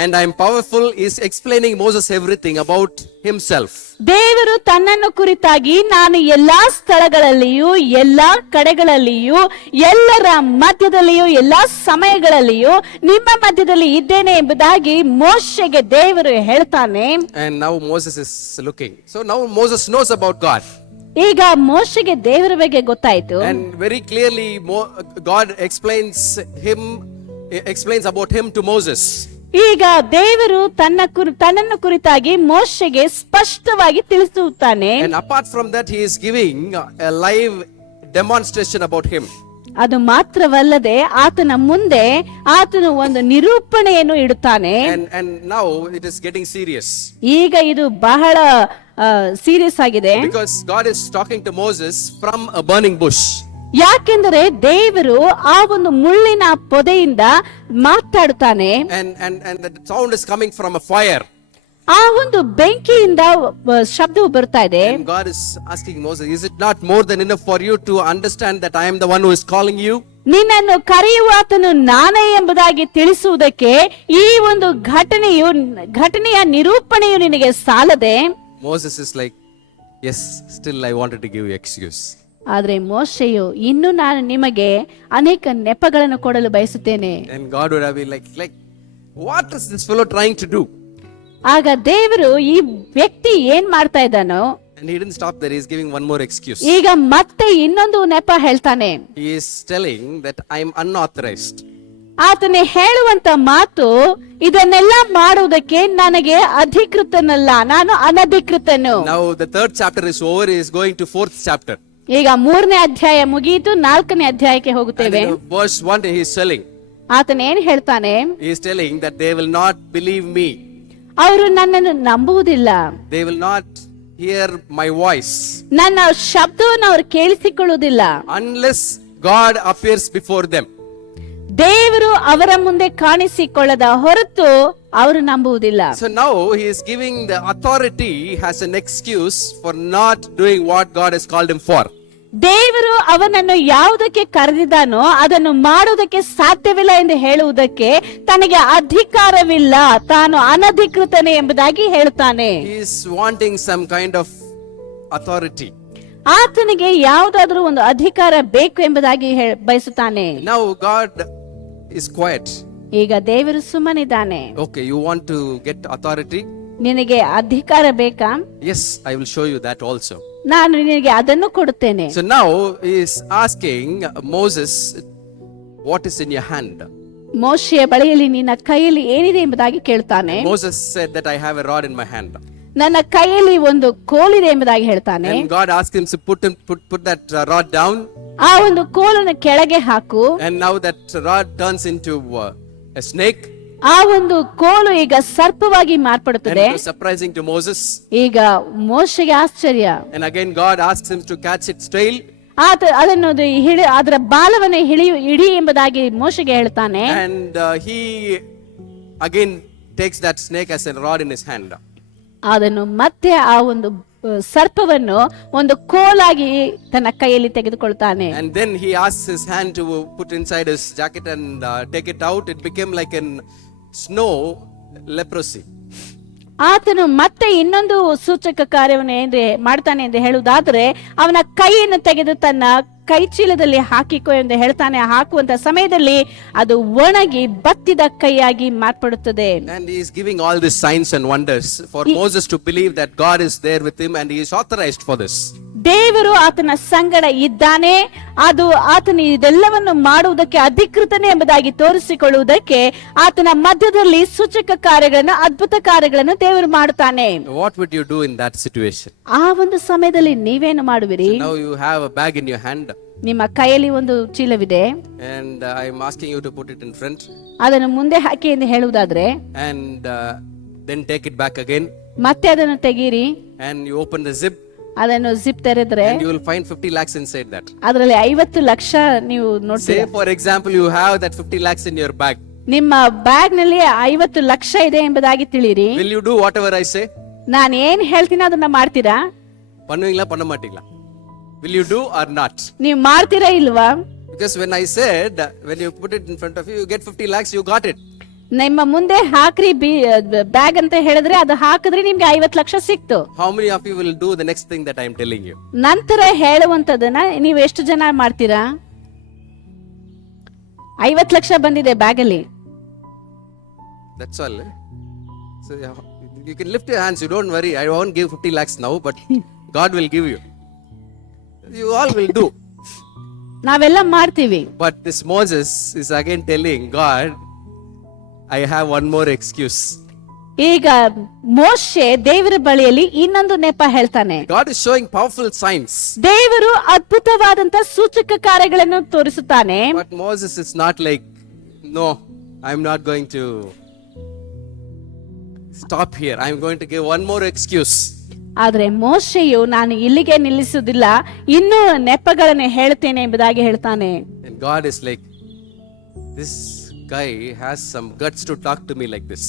and I am powerful. He is explaining Moses everything about himself. ದೇವರು ತನ್ನನ್ನು ಕುರಿತಾಗಿ, ನಾನು ಎಲ್ಲಾ ಸ್ಥಳಗಳಲ್ಲಿಯೂ ಎಲ್ಲಾ ಕಡೆಗಳಲ್ಲಿಯೂ ಎಲ್ಲರ ಮಧ್ಯದಲ್ಲಿಯೂ ಎಲ್ಲಾ ಸಮಯಗಳಲ್ಲಿಯೂ ನಿಮ್ಮ ಮಧ್ಯದಲ್ಲಿ ಇದ್ದೇನೆ ಎಂಬುದಾಗಿ ಮೋಶೆಗೆ ದೇವರು ಹೇಳ್ತಾನೆ. And now Moses is looking. So now Moses knows about God. ಈಗ ಮೋಶೆಗೆ ದೇವರ ಬಗ್ಗೆ ಗೊತ್ತಾಯ್ತು. And very clearly God explains about him to Moses. ಈಗ ದೇವರು ತನ್ನನ್ನು ಕುರಿತಾಗಿ ಮೋಶೆಗೆ ಸ್ಪಷ್ಟವಾಗಿ ತಿಳಿಸುತ್ತಾನೆ. And apart from that, he is giving a live demonstration about him. ಅದು ಮಾತ್ರವಲ್ಲದೆ ಆತನ ಮುಂದೆ ಆತನು ಒಂದು ನಿರೂಪಣೆಯನ್ನು ಇಡುತ್ತಾನೆ. And now it is getting serious. ಈಗ ಇದು ಬಹಳ ಸೀರಿಯಸ್ ಆಗಿದೆ. Because God is talking to Moses from a burning bush. ಯಾಕೆಂದರೆ ದೇವರು ಆ ಒಂದು ಮುಳ್ಳಿನ ಪೊದೆಯಿಂದ ಮಾತಾಡುತ್ತಾನೆ. And the sound is coming from a fire. ಆ ಒಂದು ಬೆಂಕಿಯಿಂದ ಶಬ್ದವು ಬರ್ತಾ ಇದೆ. And God is asking Moses, is it not more than enough for you to understand that I am the one who is calling you? ನಿನ್ನನ್ನು ಕರೆಯುವಾತನು ನಾನೇ ಎಂಬುದಾಗಿ ತಿಳಿಸುವುದಕ್ಕೆ ಈ ಒಂದು ಘಟನೆಯ ನಿರೂಪಣೆಯು ನಿನಗೆ ಸಾಲದೆ? Moses is like, yes, still I wanted to give you excuse. ಆದ್ರೆ ಮೋಶೆಯು, ಇನ್ನು ನಾನು ನಿಮಗೆ ಅನೇಕ ನೆಪಗಳನ್ನು ಕೊಡಲು ಬಯಸುತ್ತೇನೆ. And God would have been like, what is this fellow trying to do? ಆಗ ದೇವರು ಈ ವ್ಯಕ್ತಿ ಏನ್ ಮಾಡ್ತಾ ಇದ್ದಾನೋ? And he didn't stop there. He is giving one more excuse. ಈಗ ಮತ್ತೆ ಇನ್ನೊಂದು ನೆಪ ಹೇಳ್ತಾನೆ. He is telling that I am unauthorized. ಆತನೇ ಹೇಳುವಂತ ಮಾತು, ಇದನ್ನೆಲ್ಲ ಮಾಡುವುದಕ್ಕೆ ನನಗೆ ಅಧಿಕೃತನಲ್ಲ, ನಾನು ಅನಧಿಕೃತನು. Now the 3rd chapter is over. He is going to 4th chapter. ಈಗ 3ನೇ ಅಧ್ಯಾಯ ಮುಗಿಯಿತು, 4ನೇ ಅಧ್ಯಾಯಕ್ಕೆ ಹೋಗುತ್ತೇವೆ. Verse 1 he is telling. ಆತನ ಏನ್ ಹೇಳ್ತಾನೆ? He is telling that they will not believe me. ಅವರು ನನ್ನನ್ನು ನಂಬುವುದಿಲ್ಲ. They will not hear my voice. ನನ್ನ ಶಬ್ದವನ್ನು ಅವರು ಕೇಳಿಸಿಕೊಳ್ಳುವುದಿಲ್ಲ. Unless God appears before them. ದೇವರು ಅವರ ಮುಂದೆ ಕಾಣಿಸಿಕೊಳ್ಳದ ಹೊರತು ಅವರು ನಂಬುವುದಿಲ್ಲ. So now he is giving the authority as an excuse for not doing what God has called him for. ದೇವರು ಅವನನ್ನು ಯಾವುದಕ್ಕೆ ಕರೆದಿದ್ದಾನೋ ಅದನ್ನು ಮಾಡುವುದಕ್ಕೆ ಸಾಧ್ಯವಿಲ್ಲ ಎಂದು ಹೇಳುವುದಕ್ಕೆ ತನಗೆ ಅಧಿಕಾರವಿಲ್ಲ, ತಾನು ಅನಧಿಕೃತನೇ ಎಂಬುದಾಗಿ ಹೇಳುತ್ತಾನೆ. He is wanting some kind of authority. ಆತನಿಗೆ ಯಾವುದಾದ್ರೂ ಒಂದು ಅಧಿಕಾರ ಬೇಕು ಎಂಬುದಾಗಿ ಬಯಸುತ್ತಾನೆ. Now God is quiet. ಈಗ ದೇವರು ಸುಮ್ಮನಿದ್ದಾನೆ. Okay, you want to get authority? ನಿನಗೆ ಅಧಿಕಾರ ಬೇಕಾ? Yes, I will show you that also. ನಾನು ನಿನಗೆ ಅದನ್ನು ಕೊಡುತ್ತೇನೆ. So now he is asking Moses, what is in your hand? ಮೋಶೆಯ ಬಳಿಯಲ್ಲಿ ನಿನ್ನ ಕೈಯಲ್ಲಿ ಏನಿದೆ ಎಂಬುದಾಗಿ ಕೇಳ್ತಾನೆ. Moses said that I have a rod in my hand. ನನ್ನ ಕೈಯಲ್ಲಿ ಒಂದು ಕೋಲಿದೆ ಎಂಬುದಾಗಿ ಹೇಳ್ತಾನೆ. And God asked him to put that rod down. ಆ ಒಂದು ಕೋಲನ್ನು ಕೆಳಗೆ ಹಾಕು. And now that rod turns into a snake. ಆ ಒಂದು ಕೋಲು ಈಗ ಸರ್ಪವಾಗಿ ಮಾರ್ಪಡುತ್ತದೆ. And it was surprising to Moses. ಈಗ ಮೋಶೆಗೆ ಆಶ್ಚರ್ಯ. And again God asks him to catch its tail. ಅದನ್ನು ಅದರ ಬಾಲವನ್ನು ಇಡಿ ಎಂಬುದಾಗಿ ಮೋಶೆಗೆ ಹೇಳ್ತಾನೆ. And he again takes that snake as a rod in his hand. ಅದನ್ನು ಮತ್ತೆ ಆ ಒಂದು ಸರ್ಪವನ್ನು ಒಂದು ಕೋಲಾಗಿ ತನ್ನ ಕೈಯಲ್ಲಿ ತೆಗೆದುಕೊಳ್ತಾನೆ. And then he asks his hand to put inside his jacket and take it out. It became like an snow leprosy. ಆತನು ಮತ್ತೆ ಇನ್ನೊಂದು ಸೂಚಕ ಕಾರ್ಯವನ್ನು ಮಾಡ್ತಾನೆ ಎಂದು ಹೇಳುವುದಾದ್ರೆ, ಅವನ ಕೈಯನ್ನು ತೆಗೆದು ತನ್ನ ಕೈ ಚೀಲದಲ್ಲಿ ಹಾಕಿಕೋ ಎಂದು ಹೇಳ್ತಾನೆ. ಹಾಕುವಂತ ಸಮಯದಲ್ಲಿ ಅದು ಒಣಗಿ ಬತ್ತಿದ ಕೈಯಾಗಿ ಮಾರ್ಪಡುತ್ತದೆ. And he is giving all these signs and wonders for Moses to believe that God is there with him and he is authorized for this. ದೇವರು ಆತನ ಸಂಗಡ ಇದ್ದಾನೆ, ಅದು ಆತನು ಇದೆಲ್ಲವನ್ನು ಮಾಡುವುದಕ್ಕೆ ಅಧಿಕೃತನೇ ಎಂಬುದಾಗಿ ತೋರಿಸಿಕೊಳ್ಳುವುದಕ್ಕೆ ಆತನ ಮಧ್ಯದಲ್ಲಿ ಸೂಚಕ ಕಾರ್ಯಗಳನ್ನು, ಅದ್ಭುತ ಕಾರ್ಯಗಳನ್ನು ದೇವರು ಮಾಡುತ್ತಾನೆ. What would you do in that situation? ಆ ಒಂದು ಸಮಯದಲ್ಲಿ ನೀವೇನು ಮಾಡುವಿರಿ? Now you have a bag in your hand. ನಿಮ್ಮ ಕೈಯಲ್ಲಿ ಒಂದು ಚೀಲವಿದೆ, And I am asking you to put it in front. ಅದನ್ನು ಮುಂದೆ ಹಾಕಿ ಎಂದು ಹೇಳುವುದಾದ್ರೆ, And then take it back again. ಮತ್ತೆ ಅದನ್ನು ತೆಗೀರಿ. And you open the zip. ಅದನ್ನು zip ತೆರೆದ್ರೆ And you will find 50 lakhs inside that. ಅದರಲ್ಲಿ 50 ಲಕ್ಷ ನೀವು ನೋಡ್ತೀರಿ. Say for example you have that 50 lakhs in your bag. ನಿಮ್ಮ ಬ್ಯಾಗ್ ನಲ್ಲಿ 50 ಲಕ್ಷ ಇದೆ ಎಂಬುದಾಗಿ ತಿಳಿಯಿರಿ. Will you do whatever I say? ನಾನು ಏನ್ ಹೇಳ್ತೀನಿ ಅದನ್ನ ಮಾಡ್ತೀರಾ? பண்ணுவீங்களா பண்ண மாட்டீங்களா? Will you do or not? ನೀವು ಮಾಡ್ತೀರಾ ಇಲ್ವಾ? Because when I said, when you put it in front of you, you get 50 lakhs, you got it. ನಿಮ್ಮ ಮುಂದೆ ಹಾಕ್ರಿ ಬ್ಯಾಗ್ ಅಂತ ಹೇಳಿದ್ರೆ ಅದು ಹಾಕಿದ್ರೆ ನಿಮ್ಗೆ 50 ಲಕ್ಷ ಸಿಕ್ತು. How many of you will do the next thing that I am telling you? ನಂತರ ಹೇಳುವಂತದನ್ನ ನೀವು ಎಷ್ಟು ಜನ ಮಾಡ್ತೀರಾ? 50 ಲಕ್ಷ ಬಂದಿದೆ ಬ್ಯಾಗ್ ಅಲ್ಲಿ. That's all. So you can lift your hands, you don't worry. I won't give 50 lakhs now, but God will give you. You all will do. ನಾವೆಲ್ಲ ಮಾಡ್ತೀವಿ. But this Moses is again telling God, I have one more excuse. ಈಗ ಮೋಶೆ ದೇವರ ಬಳಿಯಲ್ಲಿ ಇನ್ನೊಂದು ನೆಪ ಹೇಳ್ತಾನೆ. God is showing powerful signs. ದೇವರು ಅದ್ಭುತವಾದಂತ ಸೂಚಕ ಕಾರ್ಯಗಳನ್ನು ತೋರಿಸುತ್ತಾನೆ. But Moses is not like, no, I'm not going to stop here. I'm going to give one more excuse. ಆದ್ರೆ ಮೋಶೆಯು ನಾನು ಇಲ್ಲಿಗೆ ನಿಲ್ಲಿಸುವುದಿಲ್ಲ, ಇನ್ನೂ ನೆಪಗಳನ್ನು ಹೇಳ್ತೇನೆ ಎಂಬುದಾಗಿ ಹೇಳ್ತಾನೆ. And God is like, this guy has some guts to talk to me like this.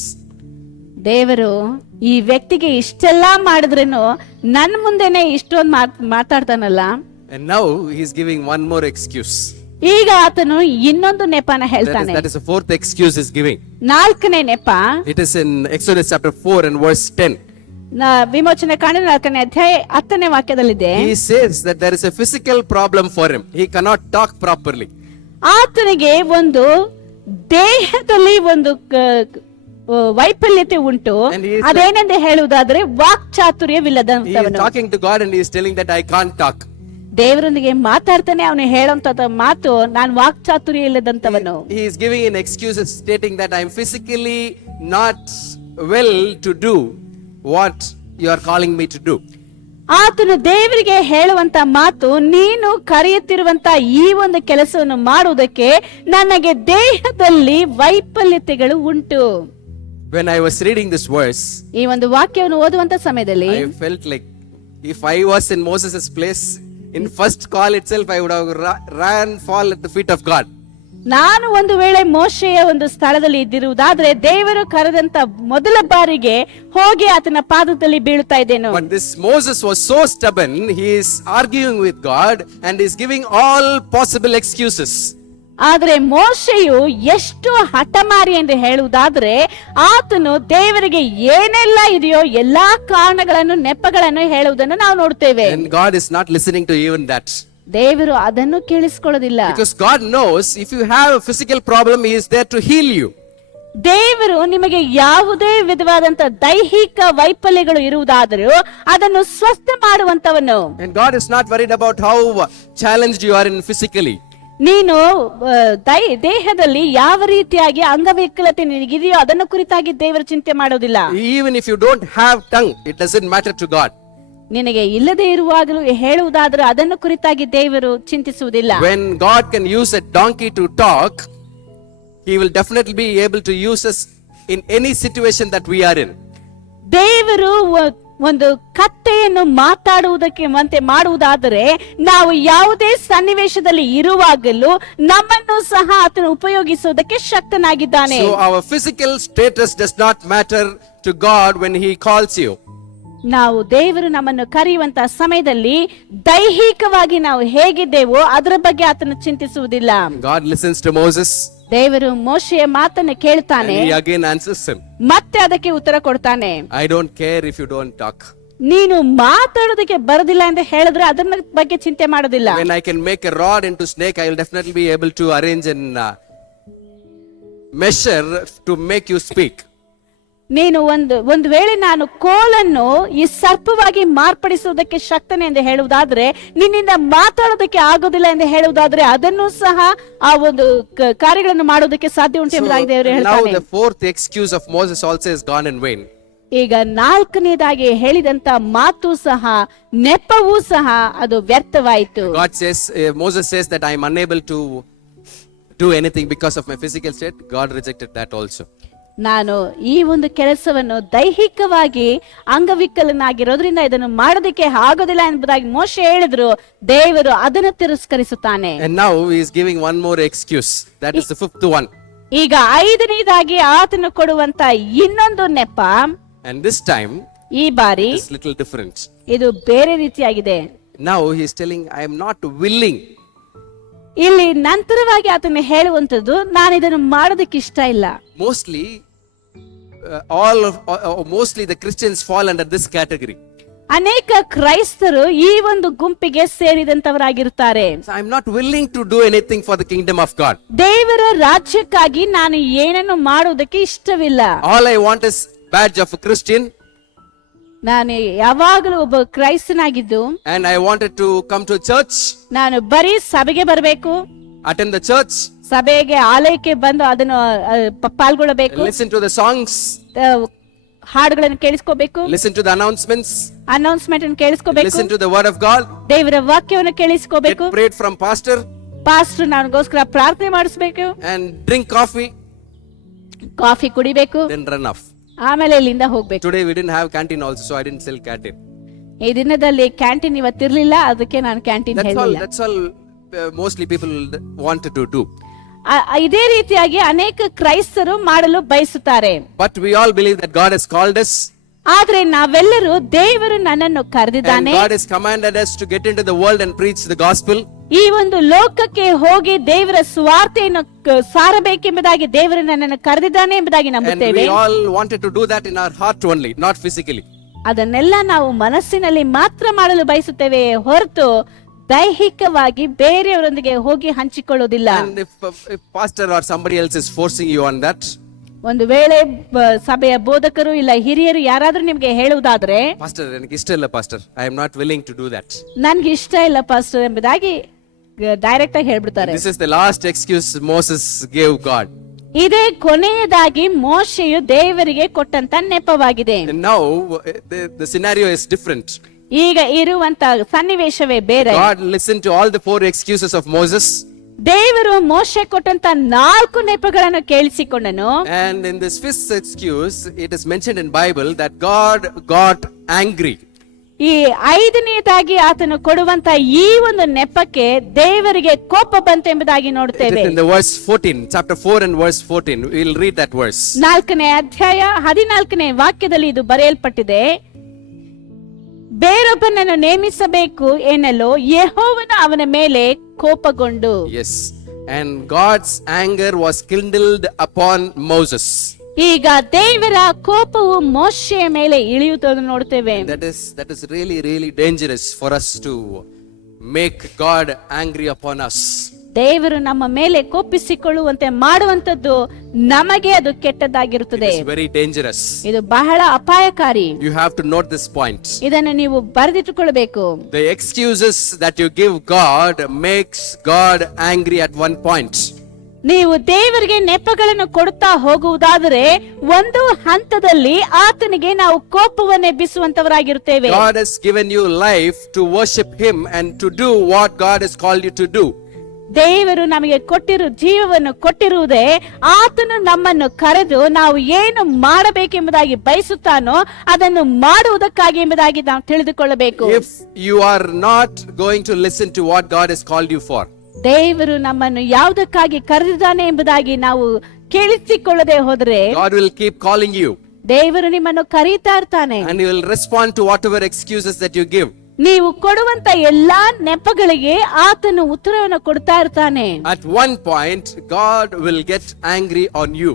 ದೇವರು ಈ ವ್ಯಕ್ತಿಗೆ ಇಷ್ಟೆಲ್ಲ ಮಾಡಿದ್ರೇನು ನನ್ನ ಮುಂದೆನೆ ಇಷ್ಟೊಂದು ಮಾತಾಡ್ತಾನಲ್ಲ. And now he's giving one more excuse. ಈಗ ಆತನು ಇನ್ನೊಂದು ನೆಪನ ಹೇಳ್ತಾನೆ. That is the fourth excuse he's giving. ನಾಲ್ಕನೇ ನೆಪ. It is in Exodus chapter 4 and verse 10. ವಿಮೋಚನೆ ಕಾಂಡ 4ನೇ ಅಧ್ಯಾಯ 10ನೇ ವಾಕ್ಯದಲ್ಲಿದೆ. He says that there is a physical problem for him. He cannot talk properly. ಆತನಿಗೆ ಒಂದು ದೇಹದಲ್ಲಿ ಒಂದು ವೈಫಲ್ಯತೆ ಉಂಟು. ಅದೇನೆಂದು ಹೇಳುವುದಾದ್ರೆ ವಾಕ್ಚಾತುರ್ಯವಿಲ್ಲದಂತವನು. He is talking to God and he is telling that I can't talk. ದೇವರೊಂದಿಗೆ ಮಾತಾಡ್ತಾನೆ, ಅವನು ಹೇಳುವಂತ ಮಾತು ನಾನು ವಾಕ್ಚಾತುರ್ಯ ಇಲ್ಲದಂತವನು. He is giving an excuse stating that I am physically not well to do what you are calling me to do. ಆತನು ದೇವರಿಗೆ ಹೇಳುವಂತ ಮಾತು, ನೀನು ಕರೆಯುತ್ತಿರುವಂತ ಈ ಒಂದು ಕೆಲಸವನ್ನು ಮಾಡುವುದಕ್ಕೆ ನನಗೆ ದೇಹದಲ್ಲಿ ವೈಫಲ್ಯತೆಗಳು ಉಂಟು. When I was reading this verse, ಈ ಒಂದು ವಾಕ್ಯವನ್ನು ಓದುವಂತ ಸಮಯದಲ್ಲಿ I felt like if I was in Moses' place, in first call itself I would have ran fall at the feet of God. ನಾನು ಒಂದು ವೇಳೆ ಮೋಶೆಯ ಒಂದು ಸ್ಥಳದಲ್ಲಿ ಇದ್ದಿರುವುದಾದ್ರೆ ದೇವರು ಕರೆದಂತ ಮೊದಲ ಬಾರಿಗೆ ಹೋಗಿ ಆತನ ಪಾದದಲ್ಲಿ ಬೀಳುತ್ತಾ ಇದ್ದೇನು. But this Moses was so stubborn, he is arguing with God and is giving all possible excuses. ಆದ್ರೆ ಮೋಶೆಯು ಎಷ್ಟು ಹಠಮಾರಿ ಎಂದು ಹೇಳುವುದಾದ್ರೆ ಆತನು ದೇವರಿಗೆ ಏನೆಲ್ಲ ಇದೆಯೋ ಎಲ್ಲಾ ಕಾರಣಗಳನ್ನು ನೆಪಗಳನ್ನು ಹೇಳುವುದನ್ನು ನಾವು ನೋಡ್ತೇವೆ. And God is not listening to even that. ದೇವರು ಅದನ್ನು ಕೇಳಿಸಿಕೊಳ್ಳೋದಿಲ್ಲ. Because God knows if you have a physical problem, he is there to heal you. ದೇವರು ನಿಮಗೆ ಯಾವುದೇ ವಿಧವಾದಂತ ದೈಹಿಕ ವೈಫಲ್ಯಗಳು ಇರುವುದಾದರೂ ಅದನ್ನು ಸ್ವಸ್ಥ ಮಾಡುವಂತವನು. And God is not worried about how challenged you are in physically. ನೀನು ದೇಹದಲ್ಲಿ ಯಾವ ರೀತಿಯಾಗಿ ಅಂಗವಿಕಲತೆ ನಿನಗಿದೆಯೋ ಅದನ್ನು ಕುರಿತಾಗಿ ದೇವರು ಚಿಂತೆ ಮಾಡೋದಿಲ್ಲ. Even if you don't have tongue, it doesn't matter to God. ನಿನಗೆ ಇಲ್ಲದೆ ಇರುವಾಗಲೂ ಹೇಳುವುದಾದರೂ ಅದನ್ನು ಕುರಿತಾಗಿ ದೇವರು ಚಿಂತಿಸುವುದಿಲ್ಲ. When God can use a donkey to talk, he will definitely be able to use us in any situation that we are in. ದೇವರು ಒಂದು ಕಥೆಯನ್ನು ಮಾತಾಡುವುದಕ್ಕೆ ಮಾಡುವುದಾದರೆ ನಾವು ಯಾವುದೇ ಸನ್ನಿವೇಶದಲ್ಲಿ ಇರುವಾಗಲೂ ನಮ್ಮನ್ನು ಸಹ ಆತನು ಉಪಯೋಗಿಸುವುದಕ್ಕೆ ಶಕ್ತನಾಗಿದ್ದಾನೆ. So our physical status does not matter to God when he calls you. ನಾವು ದೇವರು ನಮ್ಮನ್ನು ಕರೆಯುವಂತ ಸಮಯದಲ್ಲಿ ದೈಹಿಕವಾಗಿ ನಾವು ಹೇಗಿದ್ದೇವೋ ಅದರ ಬಗ್ಗೆ ಆತನು ಚಿಂತಿಸುವುದಿಲ್ಲ. God listens to Moses ದೇವರು ಮೋಶೆಯ ಮಾತನ್ನು ಕೇಳ್ತಾನೆ, and he again answers him. ಮತ್ತೆ ಅದಕ್ಕೆ ಉತ್ತರ ಕೊಡ್ತಾನೆ. I don't care if you don't talk. ನೀನು ಮಾತಾಡೋದಕ್ಕೆ ಬರೋದಿಲ್ಲ ಅಂತ ಹೇಳಿದ್ರೆ ಅದನ್ನ ಬಗ್ಗೆ ಚಿಂತೆ ಮಾಡೋದಿಲ್ಲ. When I can make a rod into snake, I will definitely be able to arrange an measure to make you speak. ನೀನು ಒಂದು ವೇಳೆ ನಾನು ಕೋಲನ್ನು ಈ ಸರ್ಪವಾಗಿ ಮಾರ್ಪಡಿಸುವುದಕ್ಕೆ ಶಕ್ತನೆ ಎಂದು ಹೇಳುವುದಾದ್ರೆ, ನಿನ್ನಿಂದ ಮಾತಾಡೋದಕ್ಕೆ ಆಗೋದಿಲ್ಲ ಎಂದು ಹೇಳುವುದಾದ್ರೆ ಅದನ್ನು ಸಹ ಆ ಒಂದು ಕಾರ್ಯಗಳನ್ನು ಮಾಡೋದಕ್ಕೆ ಸಾಧ್ಯ ಉಂಟು ಎಂಬುದಾಗಿ ದೇವರು Now ಹೇಳ್ತಾನೆ. the fourth excuse of Moses also is gone in vain. ಈಗ ನಾಲ್ಕನೇದಾಗಿ ಹೇಳಿದಂತ ಮಾತು ಸಹ ನೆಪವೂ ಸಹ ಅದು ವ್ಯರ್ಥವಾಯಿತು. God says, Moses says that I am unable to do anything because of my physical state. God rejected that also. ನಾನು ಈ ಒಂದು ಕೆಲಸವನ್ನು ದೈಹಿಕವಾಗಿ ಅಂಗವಿಕಲನಾಗಿರೋದ್ರಿಂದ ಇದನ್ನು ಮಾಡೋದಕ್ಕೆ ಆಗೋದಿಲ್ಲ ಎಂಬುದಾಗಿ ಮೋಶೆ ಹೇಳಿದ್ರು, ದೇವರು ಅದನ್ನು ತಿರಸ್ಕರಿಸುತ್ತಾನೆ. And now he is giving one more excuse. That is the fifth one. ಈಗ ಐದನೇದಾಗಿ ಆತನು ಕೊಡುವಂತ ಇನ್ನೊಂದು ನೆಪ, And this time ಈ ಬಾರಿ is little different. ಇದು ಬೇರೆ ರೀತಿಯಾಗಿದೆ. Now he is telling, I am not willing. ಇಲ್ಲಿ ನಂತರವಾಗಿ ಆತನು ಹೇಳುವಂತದ್ದು, ನಾನು ಇದನ್ನು ಮಾಡೋದಕ್ಕೆ ಇಷ್ಟ ಇಲ್ಲ. Mostly mostly the Christians fall under this category. ಅನೇಕ ಕ್ರೈಸ್ತರು ಈ ಒಂದು ಗುಂಪಿಗೆ ಸೇರಿದಂತವರಾಗಿರುತ್ತಾರೆ. So I am not willing to do anything for the kingdom of God. ದೇವರ ರಾಜ್ಯಕ್ಕಾಗಿ ನಾನು ಏನನ್ನು ಮಾಡುವುದಕ್ಕೆ ಇಷ್ಟವಿಲ್ಲ. All I want is badge of a Christian. ನಾನು ಯಾವಾಗಲೂ ಒಬ್ಬ ಕ್ರೈಸ್ತನಾಗಿದ್ದು, And I wanted to come to church, ನಾನು ಬರೀ ಸಭೆಗೆ ಬರಬೇಕು, attend the church, ಸಭೆಗೆ ಆಲಯಕ್ಕೆ ಬಂದು ಅದನ್ನು ಪಾಲ್ಗೊಳ್ಳಬೇಕು, listen to the songs, ಹಾಡುಗಳನ್ನು ಕೇಳಿಸ್ಕೋಬೇಕು, listen to the announcements, announcement ಅನ್ನು ಕೇಳಿಸ್ಕೋಬೇಕು, listen to the word of God, ದೇವರ ವಾಕ್ಯವನ್ನು get ಕೇಳಿಸ್ಕೋಬೇಕು, prayed from pastor, pastor ನನಗೋಸ್ಕರ ಪ್ರಾರ್ಥನೆ ಮಾಡಿಸ್ಬೇಕು, and drink coffee, ಕಾಫಿ ಕುಡಿಬೇಕು, then run off. ಆಮೇಲೆ ಇಲ್ಲಿಂದ ಹೋಗ್ಬೇಕು. Today we didn't have canteen also, so I didn't sell canteen. ಈ ದಿನದಲ್ಲಿ ಕ್ಯಾಂಟೀನ್ ಇವತ್ತಿರ್ಲಿಲ್ಲ, ಅದಕ್ಕೆ ನಾನು ಕ್ಯಾಂಟೀನ್ ಹೇಳಿಲ್ಲ. That's all mostly people wanted to do. ಇದೇ ರೀತಿಯಾಗಿ ಅನೇಕ ಕ್ರೈಸ್ತರು ಮಾಡಲು ಬಯಸುತ್ತಾರೆ. But we all believe that God has called us, ಆದ್ರೆ ನಾವೆಲ್ಲರೂ ದೇವರು ನನ್ನನ್ನು and ಕರೆದಿದ್ದಾನೆ, God has commanded us to get into the world and preach the gospel. ಈ ಒಂದು ಲೋಕಕ್ಕೆ ಹೋಗಿ ದೇವರ ಸ್ವಾರ್ಥೆಯನ್ನು ಸಾರಬೇಕೆಂಬುದಾಗಿ ದೇವರು ನನ್ನನ್ನು ಕರೆದಿದ್ದಾನೆ ಎಂಬುದಾಗಿ And ನಂಬುತ್ತೇವೆ. we all wanted to do that in our heart only, not physically. ಅದನ್ನೆಲ್ಲ ನಾವು ಮನಸ್ಸಿನಲ್ಲಿ ಮಾತ್ರ ಮಾಡಲು ಬಯಸುತ್ತೇವೆ ಹೊರತು ದೈಹಿಕವಾಗಿ ಬೇರೆಯವರೊಂದಿಗೆ ಹೋಗಿ ಹಂಚಿಕೊಳ್ಳುವುದಿಲ್ಲ. And if pastor or somebody else is forcing you on that, ಒಂದು ವೇಳೆ ಸಭೆಯ ಬೋಧಕರು ಇಲ್ಲ ಹಿರಿಯರು ಯಾರಾದ್ರೂ ನಿಮ್ಗೆ ಹೇಳುವುದಾದ್ರೆ, pastor ನನಗೆ ಇಷ್ಟ ಇಲ್ಲ pastor, I am not willing to do that. ನನ್ಗೆ ಇಷ್ಟ ಇಲ್ಲ ಪಾಸ್ಟರ್ ಎಂಬುದಾಗಿ ಡೈರೆಕ್ಟ್ ಆಗಿ ಹೇಳ್ಬಿಡ್ತಾರೆ. This is the last excuse Moses gave God. ಇದೇ ಕೊನೆಯದಾಗಿ ಮೋಶೆಯು ದೇವರಿಗೆ ಕೊಟ್ಟಂತ ನೆಪವಾಗಿದೆ. And now the scenario is different. ಈಗ ಇರುವಂತ ಸನ್ನಿವೇಶವೇ ಬೇರೆ. God listened to all the four excuses of Moses. ದೇವರು ಮೋಶೆ ಕೊಟ್ಟಂತ 4 ನೆಪಗಳನ್ನು ಕೇಳಿಸಿಕೊಂಡನು. And in this fifth excuse, it is mentioned in Bible that God got angry. ಈ ಐದನೇದಾಗಿ ಆತನು ಕೊಡುವಂತ ಈ ಒಂದು ನೆಪಕ್ಕೆ ದೇವರಿಗೆ ಕೋಪ ಬಂತು ಎಂಬುದಾಗಿ It ನೋಡುತ್ತೇವೆ. is in the verse 14, chapter 4 and verse 14. We will read that verse. 4ನೇ ಅಧ್ಯಾಯ 14ನೇ ವಾಕ್ಯದಲ್ಲಿ ಇದು ಬರೆಯಲ್ಪಟ್ಟಿದೆ. ಬೇರೊಬ್ಬನನ್ನು ನೇಮಿಸಬೇಕು ಎನ್ನಲು ಯೆಹೋವನು ಅವನ ಮೇಲೆ ಕೋಪಗೊಂಡು. Yes. And God's anger was kindled upon Moses. ಈಗ ದೇವರ ಕೋಪವು ಮೋಶೆಯ ಮೇಲೆ ಇಳಿಯುವುದನ್ನು ನೋಡುತ್ತೇವೆ. That is really, really dangerous for us to make God angry upon us. ದೇವರು ನಮ್ಮ ಮೇಲೆ ಕೋಪಿಸಿಕೊಳ್ಳುವಂತೆ ಮಾಡುವಂತದ್ದು ನಮಗೆ ಅದು ಕೆಟ್ಟದ್ದಾಗಿರುತ್ತದೆ. It is very dangerous. ಇದು ಬಹಳ ಅಪಾಯಕಾರಿ. You have to note this point. ಇದನ್ನು ನೀವು ಬರೆದಿಟ್ಟುಕೊಳ್ಳಬೇಕು. The excuses that you give God makes God angry at one point. ನೀವು ದೇವರಿಗೆ ನೆಪಗಳನ್ನು ಕೊಡುತ್ತಾ ಹೋಗುವುದಾದರೆ ಒಂದು ಹಂತದಲ್ಲಿ ಆತನಿಗೆ ನಾವು ಕೋಪವನ್ನು ಎಬ್ಬಿಸುವಂತವರಾಗಿರುತ್ತೇವೆ. God has given you life to worship Him and to do what God has called you to do. ದೇವರು ನಮಗೆ ಜೀವವನ್ನು ಕೊಟ್ಟಿರುವುದೇ ಆತನು ನಮ್ಮನ್ನು ಕರೆದು ನಾವು ಏನು ಮಾಡಬೇಕೆಂಬುದಾಗಿ ಬಯಸುತ್ತಾನೋ ಅದನ್ನು ಮಾಡುವುದಕ್ಕಾಗಿ ಎಂಬುದಾಗಿ ನಾವು ತಿಳಿದುಕೊಳ್ಳಬೇಕು. If you are not going to listen to what God has called you for, ದೇವರು ನಮ್ಮನ್ನು ಯಾವುದಕ್ಕಾಗಿ ಕರೆದಿದ್ದಾನೆ ಎಂಬುದಾಗಿ ನಾವು ಕೇಳಿಸಿಕೊಳ್ಳದೆ ಹೋದರೆ God will keep calling you ದೇವರು ನಿಮ್ಮನ್ನು ಕರೀತಾ ಇರ್ತಾನೆ. and He will respond to whatever excuses that you give. ನೀವು ಕೊಡುವಂತ ಎಲ್ಲಾ ನೆಪಗಳಿಗೆ ಆತನು ಉತ್ತರವನ್ನು ಕೊಡ್ತಾ ಇರ್ತಾನೆ. At one point, God will get angry on you.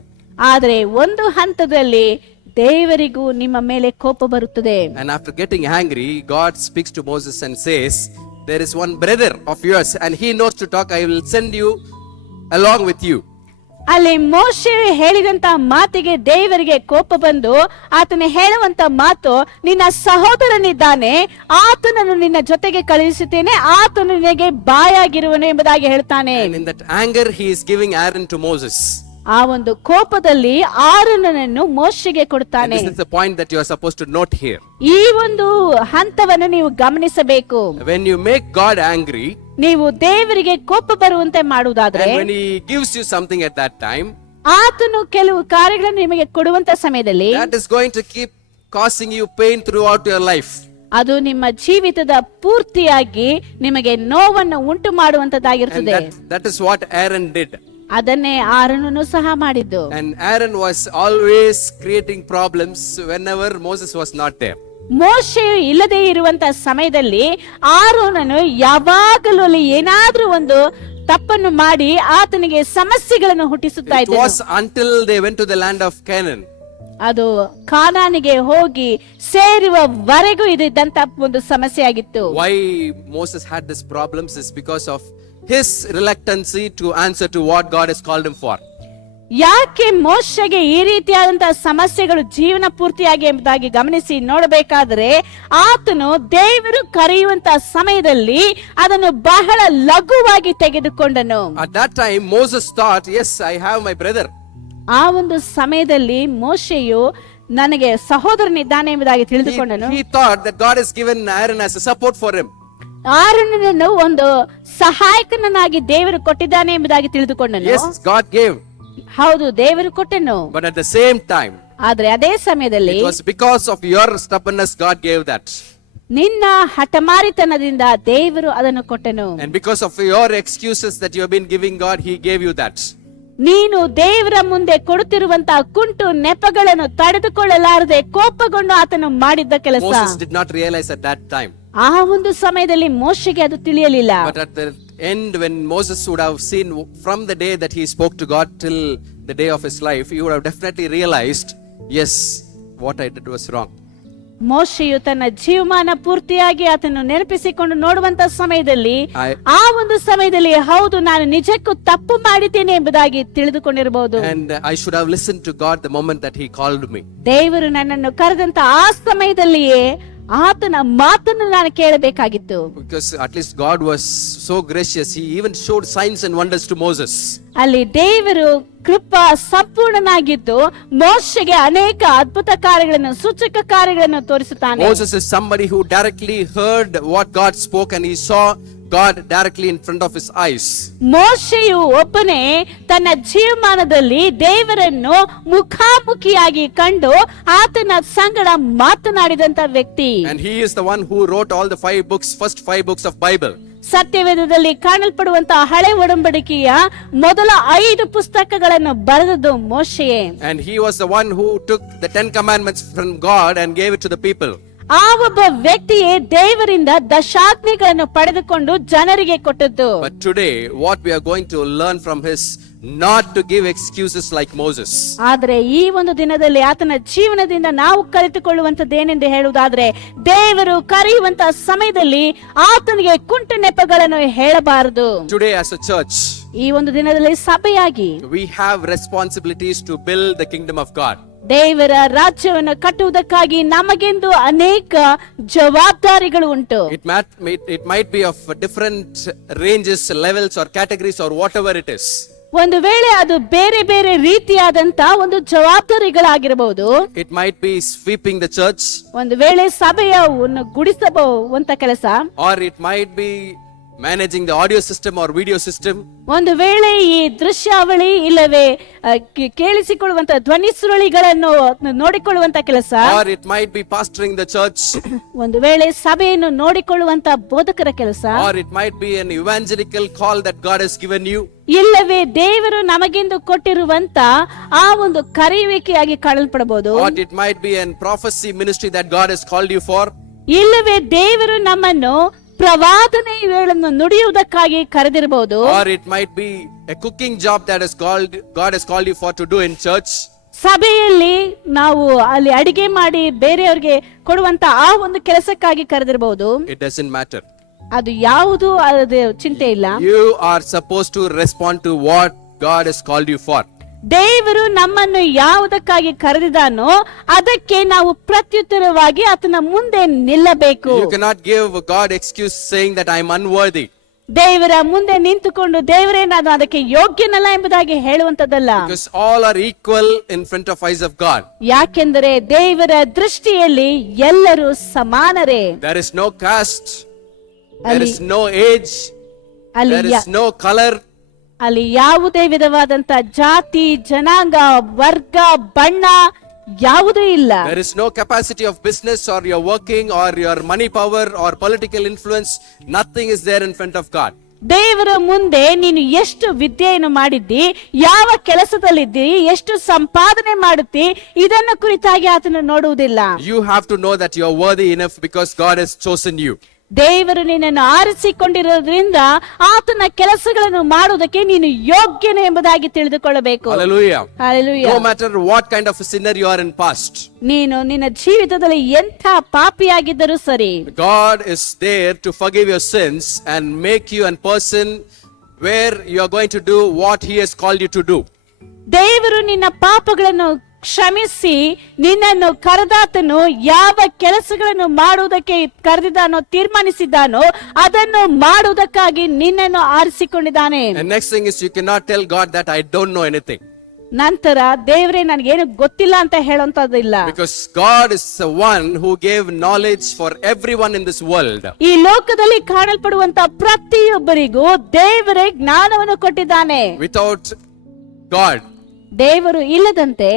ಆದ್ರೆ ಒಂದು ಹಂತದಲ್ಲಿ ದೇವರಿಗೂ ನಿಮ್ಮ ಮೇಲೆ ಕೋಪ ಬರುತ್ತದೆ. And after getting angry, God speaks to Moses and says, there is one brother of yours and he knows to talk. I will send you along with you. ಅಲ್ಲಿ ಮೋಶೆ ಹೇಳಿದಂತ ಮಾತಿಗೆ ದೇವರಿಗೆ ಕೋಪ ಬಂದು ಆತನ ಹೇಳುವಂತ ಮಾತು, ನಿನ್ನ ಸಹೋದರನಿದ್ದಾನೆ, ಆತನನ್ನು ನಿನ್ನ ಜೊತೆಗೆ ಕಳುಹಿಸುತ್ತೇನೆ, ಆತನು ನಿನಗೆ ಬಾಯಾಗಿರುವನು ಎಂಬುದಾಗಿ ಹೇಳ್ತಾನೆ. And in that anger, he is giving Aaron to Moses. ಆ ಒಂದು ಕೋಪದಲ್ಲಿ ಆರೋನನನ್ನು ಮೋಶೆಗೆ And ಕೊಡ್ತಾನೆ. this is the point that you are supposed to note here. ಈ ಒಂದು ಹಂತವನ್ನು ನೀವು ಗಮನಿಸಬೇಕು. When you make God angry, ನೀವು ದೇವರಿಗೆ ಕೋಪ ಬರುವಂತೆ ಮಾಡುವುದಾದ್ರೆ, and when he gives you something at that time, ಆತನು ಕೆಲವು ಕಾರ್ಯಗಳನ್ನು ನಿಮಗೆ ಕೊಡುವಂತ ಸಮಯದಲ್ಲಿ that is going to keep causing you pain throughout your life. ಅದು ನಿಮ್ಮ ಜೀವಿತದ ಪೂರ್ತಿಯಾಗಿ ನಿಮಗೆ ನೋವನ್ನು ಉಂಟು And ಮಾಡುವಂತದ್ದಾಗಿರ್ತದೆ. that is what Aaron did. ಅದನ್ನೇ ಆರೋನನು ಸಹ ಮಾಡಿದ್ದು. And Aaron was always creating problems whenever Moses was not there. ಮೋಶೆಯು ಇಲ್ಲದೆ ಇರುವಂತ ಸಮಯದಲ್ಲಿ ಆರೋನನು ಯಾವಾಗಲೂ ಅಲ್ಲಿ ಏನಾದ್ರೂ ಒಂದು ತಪ್ಪನ್ನು ಮಾಡಿ ಆತನಿಗೆ ಸಮಸ್ಯೆಗಳನ್ನು ಹುಟ್ಟಿಸುತ್ತಾ It ಇದ್ದನು. was until they went to the land of Canaan. ಅದು ಕಾನಾನಿಗೆ ಹೋಗಿ ಸೇರುವವರೆಗೂ ಇದ್ದಂತ ಒಂದು ಸಮಸ್ಯೆ ಆಗಿತ್ತು. Why Moses had these problems is because of his reluctancy to answer to what God has called him for. ಯಾಕೆ ಮೋಶೆಗೆ ಈ ರೀತಿಯಾದಂತಹ ಸಮಸ್ಯೆಗಳು ಜೀವನ ಪೂರ್ತಿಯಾಗಿ ಎಂಬುದಾಗಿ ಗಮನಿಸಿ ನೋಡಬೇಕಾದ್ರೆ, ಆತನು ದೇವರು ಕರೆಯುವಂತ ಸಮಯದಲ್ಲಿ ಅದನ್ನು ಬಹಳ ಲಘುವಾಗಿ ತೆಗೆದುಕೊಂಡನು. At that time, Moses thought, yes, I have my brother. ಆ ಒಂದು ಸಮಯದಲ್ಲಿ ಮೋಶೆಯು ನನಗೆ ಸಹೋದರನಿದ್ದಾನೆ ಎಂಬುದಾಗಿ ತಿಳಿದುಕೊಂಡನು. He thought that God has given Aaron as a support for him. ಆರೋನನನ್ನು ಒಂದು ಸಹಾಯಕನನ್ನಾಗಿ ದೇವರು ಕೊಟ್ಟಿದ್ದಾನೆ ಎಂಬುದಾಗಿ ತಿಳಿದುಕೊಂಡನು. Yes, God gave. ಹೌದು, ದೇವರು ಕೊಟ್ಟನು. But at the same time, ಆದ್ರೆ ಅದೇ ಸಮಯದಲ್ಲಿ it was because of your stubbornness God gave that. ನಿನ್ನ ಹಠಮಾರಿತನದಿಂದ ದೇವರು ಅದನ್ನು ಕೊಟ್ಟನು. And because of your excuses that you have been giving God, He gave you that. ನೀನು ದೇವರ ಮುಂದೆ ಕೊಡುತ್ತಿರುವಂತಹ ಕುಂಟು ನೆಪಗಳನ್ನು ತಡೆದುಕೊಳ್ಳಲಾರದೆ ಕೋಪಗೊಂಡು ಆತನು ಮಾಡಿದ್ದ ಕೆಲಸ. Moses did not realize at that time. ಆ ಒಂದು ಸಮಯದಲ್ಲಿ ಮೋಶೆಗೆ ಅದು ತಿಳಿಯಲಿಲ್ಲ. But at the end, when Moses would have seen from the day that he spoke to God till the day of his life, he would have definitely realized, yes, what I did was wrong. ಮೋಶೆಯು ತನ್ನ ಜೀವಮಾನ ಪೂರ್ತಿಯಾಗಿ ಆತನು ನೆನಪಿಸಿಕೊಂಡು ನೋಡುವಂತ ಸಮಯದಲ್ಲಿ ಆ ಒಂದು ಸಮಯದಲ್ಲಿ ಹೌದು, ನಾನು ನಿಜಕ್ಕೂ ತಪ್ಪು ಮಾಡಿದ್ದೇನೆ ಎಂಬುದಾಗಿ ತಿಳಿದುಕೊಂಡಿರಬಹುದು. And I should have listened to God the moment that He called me. ದೇವರು ನನ್ನನ್ನು ಕರೆದಂತ ಆ ಸಮಯದಲ್ಲಿಯೇ ಆತನ ಮಾತನ್ನು ನಾನು ಕೇಳಬೇಕಾಗಿತ್ತು. Because at least God was so gracious, He even showed signs and wonders to Moses. ಅಲ್ಲಿ ದೇವರು ಕೃಪಾ ಸಂಪೂರ್ಣನಾಗಿದ್ದು ಮೋಶೆಗೆ ಅನೇಕ ಅದ್ಭುತ ಕಾರ್ಯಗಳನ್ನು, ಸೂಚಕ ಕಾರ್ಯಗಳನ್ನು ತೋರಿಸುತ್ತಾನೆ. Moses is somebody who directly heard what God spoke and he saw God directly in front of his eyes. ಮೋಶೆಯು ಒಬ್ಬನೇ ತನ್ನ ಜೀವಮಾನದಲ್ಲಿ ದೇವರನ್ನು ಮುಖಾಮುಖಿಯಾಗಿ ಕಂಡು ಆತನ ಸಂಗಡ ಮಾತನಾಡಿದಂತ ವ್ಯಕ್ತಿ. And he is the one who wrote all the first 5 books of Bible. ಸತ್ಯವೇದದಲ್ಲಿ ಕಾಣಲ್ಪಡುವಂತಹ ಹಳೆ ಒಡಂಬಡಿಕೆಯ ಮೊದಲ 5 ಪುಸ್ತಕಗಳನ್ನು ಬರೆದದ್ದು ಮೋಶೆಯೇ. And he was the one who took the 10 commandments from God and gave it to the people. ಆ ಒಬ್ಬ ವ್ಯಕ್ತಿಯೇ ದೇವರಿಂದ ದಶಾಜ್ಞೆಗಳನ್ನು ಪಡೆದುಕೊಂಡು ಜನರಿಗೆ ಕೊಟ್ಟದ್ದು. But today, what we are going to learn from his not to give excuses like Moses. ಆದರೆ ಈ ಒಂದು ದಿನದಲ್ಲಿ ಆತನ ಜೀವನದಿಂದ ನಾವು ಕಲಿತುಕೊಳ್ಳುವಂತದ್ದೇನೆಂದು ಹೇಳುವುದಾದ್ರೆ, ದೇವರು ಕರೆಯುವಂತ ಸಮಯದಲ್ಲಿ ಆತನಿಗೆ ಕುಂಟು ನೆಪಗಳನ್ನು ಹೇಳಬಾರದು. Today as a church, ಈ ಒಂದು ದಿನದಲ್ಲಿ ಸಭೆಯಾಗಿ we have responsibilities to build the kingdom of God. ದೇವರ ರಾಜ್ಯವನ್ನು ಕಟ್ಟುವುದಕ್ಕಾಗಿ ನಮಗೆಂದು ಅನೇಕ ಜವಾಬ್ದಾರಿಗಳು ಉಂಟು. It might be of different ranges, levels or categories or whatever it is. ಒಂದು ವೇಳೆ ಅದು ಬೇರೆ ಬೇರೆ ರೀತಿಯಾದಂತ ಒಂದು ಜವಾಬ್ದಾರಿಗಳಾಗಿರಬಹುದು. It might be sweeping the church. ಒಂದು ವೇಳೆ ಸಭೆಯನ್ನು ಗುಡಿಸಬಹುವಂತ ಕೆಲಸ. Or it might be managing the audio system or video system, ಒಂದು ವೇಳೆ ಈ ದೃಶ್ಯಾವಳಿ ಇಲ್ಲವೇ ಕೇಳಿಸಿಕೊಳ್ಳುವಂತ ಧ್ವನಿ ಸುರುಳಿಗಳನ್ನು ನೋಡಿಕೊಳ್ಳುವಂತ ಕೆಲಸ, or it might be pastoring the church, ಒಂದು ವೇಳೆ ಸಭೆಯನ್ನು ನೋಡಿಕೊಳ್ಳುವಂತ ಬೋಧಕರ ಕೆಲಸ, or it might be an evangelical call that God has given you, ಇಲ್ಲವೇ ದೇವರು ನಮಗೆಂದು ಕೊಟ್ಟಿರುವಂತ ಆ ಒಂದು ಕರೆಯುವಿಕೆಯಾಗಿ ಕಾಣಲ್ಪಡಬಹುದು, or it might be an prophecy ministry that God has called you for, ಇಲ್ಲವೇ ದೇವರು ನಮ್ಮನ್ನು ಪ್ರವಾದನೆಗಳನ್ನು ನುಡಿಯುವುದಕ್ಕಾಗಿ ಕರೆದಿರಬಹುದು, or it might be a cooking job that God has called you for to do in church. ಸಭೆಯಲ್ಲಿ ನಾವು ಅಲ್ಲಿ ಅಡಿಗೆ ಮಾಡಿ ಬೇರೆಯವರಿಗೆ ಕೊಡುವಂತ ಆ ಒಂದು ಕೆಲಸಕ್ಕಾಗಿ ಕರೆದಿರಬಹುದು. It doesn't matter. ಅದು ಯಾವುದು ಅದು ಚಿಂತೆ ಇಲ್ಲ. You are supposed to respond to what God has called you for. ದೇವರು ನಮ್ಮನ್ನು ಯಾವುದಕ್ಕಾಗಿ ಕರೆದಿದ್ದಾನೋ ಅದಕ್ಕೆ ನಾವು ಪ್ರತ್ಯುತ್ತರವಾಗಿ ಆತನ ಮುಂದೆ ನಿಲ್ಲಬೇಕು. You cannot give God excuse saying that I am unworthy. ದೇವರ ಮುಂದೆ ನಿಂತುಕೊಂಡು ದೇವರೇ ನಾನು ಅದಕ್ಕೆ ಯೋಗ್ಯನಲ್ಲ ಎಂಬುದಾಗಿ ಹೇಳುವಂತದ್ದಲ್ಲ. Because all are equal in front of eyes of God. ಯಾಕೆಂದರೆ ದೇವರ ದೃಷ್ಟಿಯಲ್ಲಿ ಎಲ್ಲರೂ ಸಮಾನರೇ. There is no caste, there is no age, there is no color. ಅಲ್ಲಿ ಯಾವುದೇ ವಿಧವಾದಂತ ಜಾತಿ, ಜನಾಂಗ, ವರ್ಗ, ಬಣ್ಣ ಯಾವುದೂ ಇಲ್ಲ. There is no capacity of business or your working or your money power or political influence. Nothing is there in front of God. ದೇವರ ಮುಂದೆ ನೀನು ಎಷ್ಟು ವಿದ್ಯೆಯನ್ನು ಮಾಡಿದ್ದಿ, ಯಾವ ಕೆಲಸದಲ್ಲಿದ್ದಿ, ಎಷ್ಟು ಸಂಪಾದನೆ ಮಾಡುತ್ತಿ, ಇದನ್ನು ಕುರಿತಾಗಿ ಆತನು ನೋಡುವುದಿಲ್ಲ. You have to know that you are worthy enough because God has chosen you. ದೇವರು ನಿನ್ನನ್ನು ಆರಿಸಿಕೊಂಡಿರೋದ್ರಿಂದ ಆತನ ಕೆಲಸಗಳನ್ನು ಮಾಡುವುದಕ್ಕೆ ನೀನು ಯೋಗ್ಯನು ಎಂಬುದಾಗಿ ತಿಳಿದುಕೊಳ್ಳಬೇಕು. Hallelujah. Hallelujah. No matter what kind of a sinner you are in past, ನೀನು ನಿನ್ನ ಜೀವಿತದಲ್ಲಿ ಎಂಥ ಪಾಪಿಯಾಗಿದ್ದರೂ ಸರಿ, God is there to forgive your sins and make you a person where you are going to do what He has called you to do. ದೇವರು ನಿನ್ನ ಪಾಪಗಳನ್ನು ಕ್ಷಮಿಸಿ ನಿನ್ನನ್ನು ಕರೆದಾತನು ಯಾವ ಕೆಲಸಗಳನ್ನು ಮಾಡುವುದಕ್ಕೆ ಕರೆದಿದ್ದಾನೋ ತೀರ್ಮಾನಿಸಿದ್ದಾನೋ ಅದನ್ನು ಮಾಡುವುದಕ್ಕಾಗಿ ನಿನ್ನನ್ನು ಆರಿಸಿಕೊಂಡಿದ್ದಾನೆ. And next thing is you cannot tell God that I don't know anything. ನಂತರ ದೇವರೇ ನನಗೇನು ಗೊತ್ತಿಲ್ಲ ಅಂತ ಹೇಳುವಂತದ್ದಿಲ್ಲ. Because God is the one who gave knowledge for everyone in this world. ಈ ಲೋಕದಲ್ಲಿ ಕಾಣಲ್ಪಡುವಂತ ಪ್ರತಿಯೊಬ್ಬರಿಗೂ ದೇವರೇ ಜ್ಞಾನವನ್ನು ಕೊಟ್ಟಿದ್ದಾನೆ. Without God, ದೇವರು ಇಲ್ಲದಂತೆ,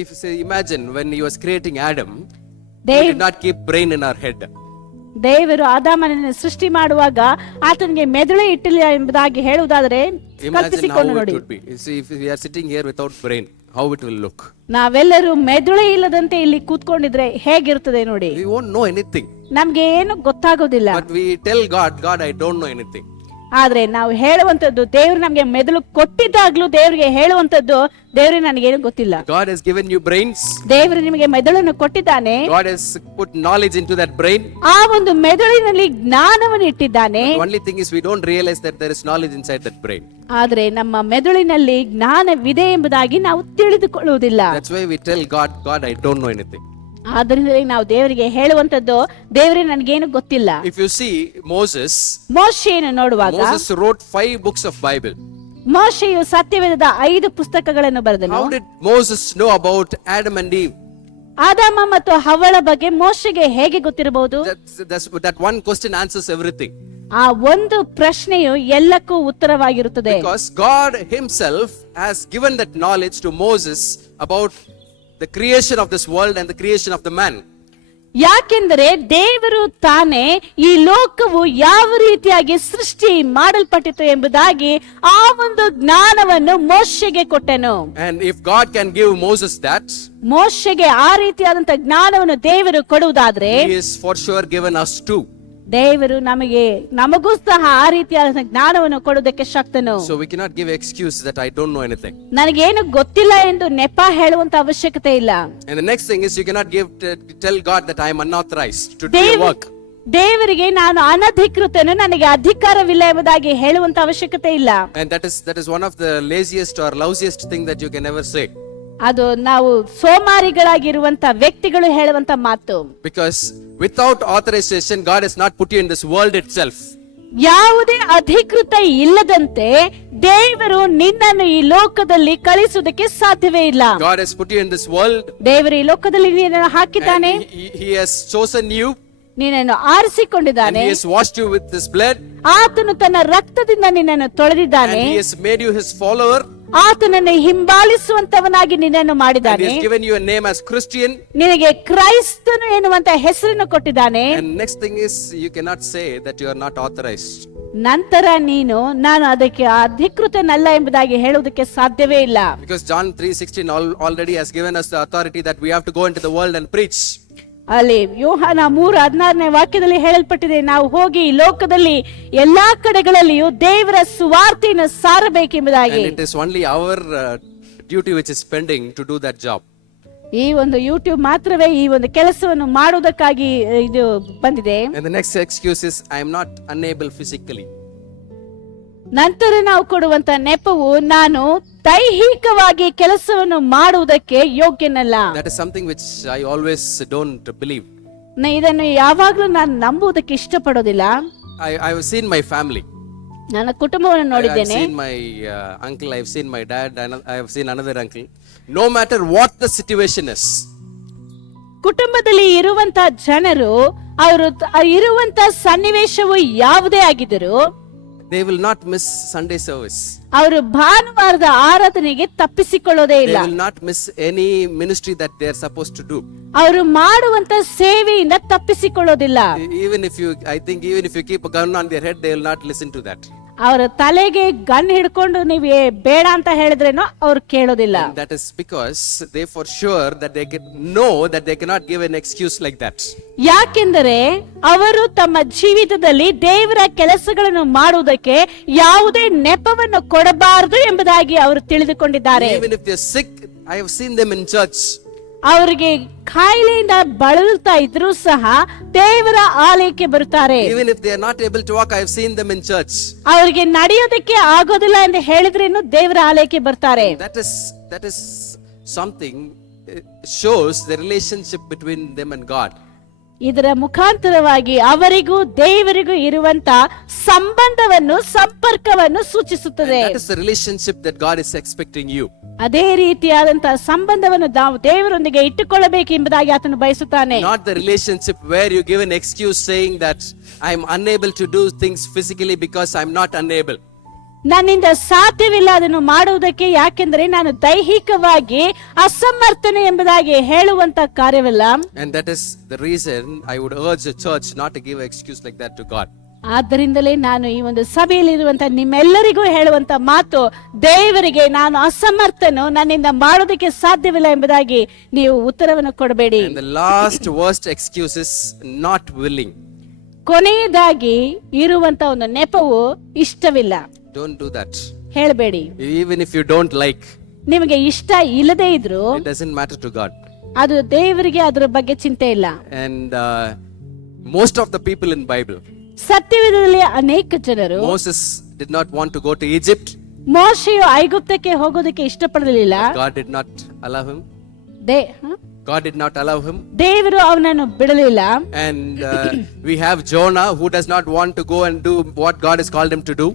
if say, imagine when He was creating Adam, He Dev did not keep brain in our head. ದೇವರು ಆದಾಮನನ್ನು ಸೃಷ್ಟಿ ಮಾಡುವಾಗ ಆತನಿಗೆ ಮೆದುಳು ಇಟ್ಟಿಲ್ಲ ಎಂಬುದಾಗಿ ಹೇಳುವುದಾದರೆ Imagine how ಕಲ್ಪಿಸಿಕೊಂಡು it ನೋಡಿ. would be. You see, if we are sitting here without brain, how it will look. ನಾವೆಲ್ಲರೂ ಮೆದುಳು ಇಲ್ಲದಂತೆ ಇಲ್ಲಿ ಕೂತ್ಕೊಂಡಿದ್ರೆ ಹೇಗಿರ್ತದೆ ನೋಡಿ. We won't know anything. ನಮ್ಗೆ ಏನು ಗೊತ್ತಾಗೋದಿಲ್ಲ. But we tell God, I don't know anything. ಆದ್ರೆ ನಾವು ಹೇಳುವಂತದ್ದು, ದೇವ್ರು ನಮ್ಗೆ ಮೆದುಳು ಕೊಟ್ಟಿದ್ದಾಗ್ಲೂ ದೇವ್ರಿಗೆ ಹೇಳುವಂತದ್ದು, ದೇವ್ರಿಗೆ ನನಗೇನು ಗೊತ್ತಿಲ್ಲ. God has given you brains. ದೇವ್ರು ನಿಮಗೆ ಮೆದುಳನ್ನು ಕೊಟ್ಟಿದ್ದಾನೆ. God has put knowledge into that brain. ಆ ಒಂದು ಮೆದುಳಿನಲ್ಲಿ ಜ್ಞಾನವನ್ನು ಇಟ್ಟಿದ್ದಾನೆ. The only thing is we don't realize that there is knowledge inside that brain. ಆದ್ರೆ ನಮ್ಮ ಮೆದುಳಿನಲ್ಲಿ ಜ್ಞಾನವಿದೆ ಎಂಬುದಾಗಿ ನಾವು ತಿಳಿದುಕೊಳ್ಳುವುದಿಲ್ಲ. That's why we tell God, I don't know anything. ಆದ್ರಿಂದ ನಾವು ದೇವರಿಗೆ ಹೇಳುವಂತದ್ದು, ದೇವರೇ ನನಗೇನು ಗೊತ್ತಿಲ್ಲ. If you see Moses ಮೋಶೆಯನ್ನು ನೋಡುವಾಗ, Moses wrote 5 books of Bible. ಮೋಶೆಯು ಸತ್ಯವೇದದ 5 ಪುಸ್ತಕಗಳನ್ನು ಬರೆದನು. How did Moses know about Adam and Eve? ಆದಾಮ ಮತ್ತು ಹವ್ವಳ ಬಗ್ಗೆ ಮೋಶೆಗೆ ಹೇಗೆ ಗೊತ್ತಿರಬಹುದು? That one question answers everything. ಆ ಒಂದು ಪ್ರಶ್ನೆಯು ಎಲ್ಲಕ್ಕೂ ಉತ್ತರವಾಗಿರುತ್ತದೆ. Because God Himself has given that knowledge to Moses about the creation of this world and the creation of the man. ಯಾಕೆಂದರೆ ದೇವರು ತಾನೇ ಈ ಲೋಕವು ಯಾವ ರೀತಿಯಾಗಿ ಸೃಷ್ಟಿ ಮಾಡಲ್ಪಟ್ಟಿತು ಎಂಬುದಾಗಿ ಆ ಒಂದು ಜ್ಞಾನವನ್ನು ಮೋಶೆಗೆ ಕೊಟ್ಟನು. And if God can give Moses that, ಮೋಶೆಗೆ ಆ ರೀತಿಯಾದಂತ ಜ್ಞಾನವನ್ನು ದೇವರು ಕೊಡುವುದಾದ್ರೆ, He is for sure given us too. ದೇವರು ನಮಗೂ ಸಹ ಆ ರೀತಿಯಾದ ಜ್ಞಾನವನ್ನು ಕೊಡುವುದಕ್ಕೆ ಶಕ್ತನು. So we cannot give excuse that I don't know anything. ನನಗೇನು ಗೊತ್ತಿಲ್ಲ ಎಂದು ನೆಪ ಹೇಳುವಂತ ಅವಶ್ಯಕತೆ ಇಲ್ಲ. And the next thing is you cannot tell God that I am unauthorized to do your work. ದೇವರಿಗೆ ನಾನು ಅನಧಿಕೃತನು, ನನಗೆ ಅಧಿಕಾರವಿಲ್ಲ ಎಂಬುದಾಗಿ ಹೇಳುವಂತ ಅವಶ್ಯಕತೆ ಇಲ್ಲ. And that is one of the laziest or lousiest thing that you can ever say. ಅದು ನಾವು ಸೋಮಾರಿಗಳಾಗಿರುವಂತ ವ್ಯಕ್ತಿಗಳು ಹೇಳುವಂತ ಮಾತು. Because without authorization, God has not put you in this world itself. ಯಾವುದೇ ಅಧಿಕೃತ ಇಲ್ಲದಂತೆ ದೇವರು ನಿನ್ನನ್ನು ಈ ಲೋಕದಲ್ಲಿ ಕಳಿಸುವುದಕ್ಕೆ ಸಾಧ್ಯವೇ ಇಲ್ಲ. God has put you in this world. ದೇವರು ಈ ಲೋಕದಲ್ಲಿ ನಿನ್ನನ್ನು ಹಾಕಿದ್ದಾನೆ. He has chosen you. ನಿನ್ನನ್ನು And ಆರಿಸಿಕೊಂಡಿದ್ದಾನೆ. He has washed you with His blood. ಆತನು ತನ್ನ ರಕ್ತದಿಂದ ನಿನ್ನನ್ನು And ತೊಳೆದಿದ್ದಾನೆ. He has made you His follower. ಆತನನ್ನು ಹಿಂಬಾಲಿಸುವಂತವನಾಗಿ ನಿನ್ನನ್ನು And He ಮಾಡಿದ್ದಾನೆ. has given you a name as Christian. ನಿನಗೆ ಕ್ರೈಸ್ತನು ಎನ್ನುವಂತ ಹೆಸರನ್ನು ಕೊಟ್ಟಿದ್ದಾನೆ. And next thing is, you cannot say that you are not authorized. ನಂತರ ನಾನು ಅದಕ್ಕೆ ಅಧಿಕೃತನಲ್ಲ ಎಂಬುದಾಗಿ ಹೇಳುವುದಕ್ಕೆ ಸಾಧ್ಯವೇ ಇಲ್ಲ. Because John 3:16 already has given us the authority that we have to go into the world and preach. ಅಲ್ಲಿ ಯೋಹಾನ 3:16 ವಾಕ್ಯದಲ್ಲಿ ಹೇಳಲ್ಪಟ್ಟಿದೆ, ನಾವು ಹೋಗಿ ಈ ಲೋಕದಲ್ಲಿ ಎಲ್ಲಾ ಕಡೆಗಳಲ್ಲಿಯೂ ದೇವರ ಸುವಾರ್ತೆಯನ್ನು ಸಾರಬೇಕೆಂಬುದಾಗಿ. And it is only our duty which is pending to do that job. ಈ ಒಂದು ಯೂಟ್ಯೂಬ್ ಮಾತ್ರವೇ ಈ ಒಂದು ಕೆಲಸವನ್ನು ಮಾಡುವುದಕ್ಕಾಗಿ ಇದು ಬಂದಿದೆ. And the next excuse is, I am not unable physically. ನಂತರ ನಾವು ಕೊಡುವಂತ ನೆಪವು, ನಾನು ದೈಹಿಕವಾಗಿ ಕೆಲಸವನ್ನು ಮಾಡುವುದಕ್ಕೆ ಯೋಗ್ಯನಲ್ಲ. That is something which I always don't believe. ಇದನ್ನು ಯಾವಾಗ್ಲೂ ನಾನು ನಂಬುವುದಕ್ಕೆ ಇಷ್ಟಪಡೋದಿಲ್ಲ. I have seen my family. ನನ್ನ ಕುಟುಂಬವನ್ನು I have ನೋಡಿದ್ದೇನೆ. seen my uncle, I have seen my dad, and I have seen another uncle. No matter what the situation is, ಕುಟುಂಬದಲ್ಲಿ ಇರುವಂತ ಜನರು, ಅವರು ಇರುವಂತ ಸನ್ನಿವೇಶವು ಯಾವುದೇ ಆಗಿದ್ದರೂ they will not miss Sunday service. ಅವರು ಭಾನುವಾರದ ಆರಾಧನೆಗೆ ತಪ್ಪಿಸಿಕೊಳ್ಳೋದೇ They ಇಲ್ಲ. will not miss any ministry that they are supposed to do. ಅವರು ಮಾಡುವಂತ ಸೇವೆಯಿಂದ ತಪ್ಪಿಸಿಕೊಳ್ಳೋದಿಲ್ಲ. I think even if you keep a gun on their head, they will not listen to that. ಅವರ ತಲೆಗೆ gun ಹಿಡ್ಕೊಂಡು ನೀವು ಬೇಡ ಅಂತ ಹೇಳಿದ್ರೇನೋ ಅವ್ರು ಕೇಳೋದಿಲ್ಲ. And that is because they for sure that they can know that they cannot give an excuse like that. ಯಾಕೆಂದರೆ ಅವರು ತಮ್ಮ ಜೀವಿತದಲ್ಲಿ ದೇವರ ಕೆಲಸಗಳನ್ನು ಮಾಡುವುದಕ್ಕೆ ಯಾವುದೇ ನೆಪವನ್ನು ಕೊಡಬಾರದು ಎಂಬುದಾಗಿ ಅವರು ತಿಳಿದುಕೊಂಡಿದ್ದಾರೆ. Even if they are sick, I have seen them in church. ಅವರಿಗೆ ಕಾಯಿಲೆಯಿಂದ ಬಳಲುತ್ತಾ ಇದ್ರೂ ಸಹ ದೇವರ ಆಲಯಕ್ಕೆ ಬರುತ್ತಾರೆ. Even if they are not able to walk, I have seen them in church. ಅವರಿಗೆ ನಡೆಯೋದಕ್ಕೆ ಆಗೋದಿಲ್ಲ ಎಂದು ಹೇಳಿದ್ರೇನು ದೇವರ ಆಲಯಕ್ಕೆ ಬರ್ತಾರೆ. That is something shows the relationship between them and God. ಇದರ ಮುಖಾಂತರವಾಗಿ ಅವರಿಗೂ ದೇವರಿಗೂ ಇರುವಂತ ಸಂಬಂಧವನ್ನು, ಸಂಪರ್ಕವನ್ನು ಸೂಚಿಸುತ್ತದೆ. That is the relationship that God is expecting you. ಅದೇ ರೀತಿಯಾದಂತಹ ಸಂಬಂಧವನ್ನು ನಾವು ದೇವರೊಂದಿಗೆ ಇಟ್ಟುಕೊಳ್ಳಬೇಕು ಎಂಬುದಾಗಿ ಆತನು ಬಯಸುತ್ತಾನೆ. Not the relationship where you give an excuse saying that I am unable to do things physically because I am not unable. ನನ್ನಿಂದ ಸಾಧ್ಯವಿಲ್ಲ ಅದನ್ನು ಮಾಡುವುದಕ್ಕೆ, ಯಾಕೆಂದರೆ ನಾನು ದೈಹಿಕವಾಗಿ ಅಸಮರ್ಥನೆ ಎಂಬುದಾಗಿ ಹೇಳುವಂತ ಕಾರ್ಯವಲ್ಲ. And that is the reason I would urge the church not to give an excuse like that to God. ಆದ್ದರಿಂದಲೇ ನಾನು ಈ ಒಂದು ಸಭೆಯಲ್ಲಿ ಇರುವಂತ ನಿಮ್ಮೆಲ್ಲರಿಗೂ ಹೇಳುವಂತ ಮಾತು, ದೇವರಿಗೆ ನಾನು ಅಸಮರ್ಥನು, ನನ್ನಿಂದ ಮಾಡೋದಕ್ಕೆ ಸಾಧ್ಯವಿಲ್ಲ ಎಂಬುದಾಗಿ ನೀವು ಉತ್ತರವನ್ನು ಕೊಡಬೇಡಿ. And the last worst excuse is not willing. ಕೊನೆಯದಾಗಿ ಇರುವಂತ ಒಂದು ನೆಪವು ಇಷ್ಟವಿಲ್ಲ. Don't do that. ಹೇಳಬೇಡಿ. Even if you don't like, ನಿಮಗೆ ಇಷ್ಟ ಇಲ್ಲದೇ ಇದ್ರು it doesn't matter to God. ಅದು ದೇವರಿಗೆ ಅದರ ಬಗ್ಗೆ ಚಿಂತೆ ಇಲ್ಲ. And most of the people in Bible, ಸತ್ಯವೇದದಲ್ಲಿ ಅನೇಕ ಜನರು, Moses did not want to go to Egypt. ಮೋಶೆಯು ಐಗುಪ್ತಕ್ಕೆ ಹೋಗೋದಕ್ಕೆ ಇಷ್ಟಪಡಲಿಲ್ಲ. God did not allow him. God did not allow him. ದೇವರು ಅವನನ್ನು ಬಿಡಲಿಲ್ಲ. And we have Jonah who does not want to go and do what God has called him to do.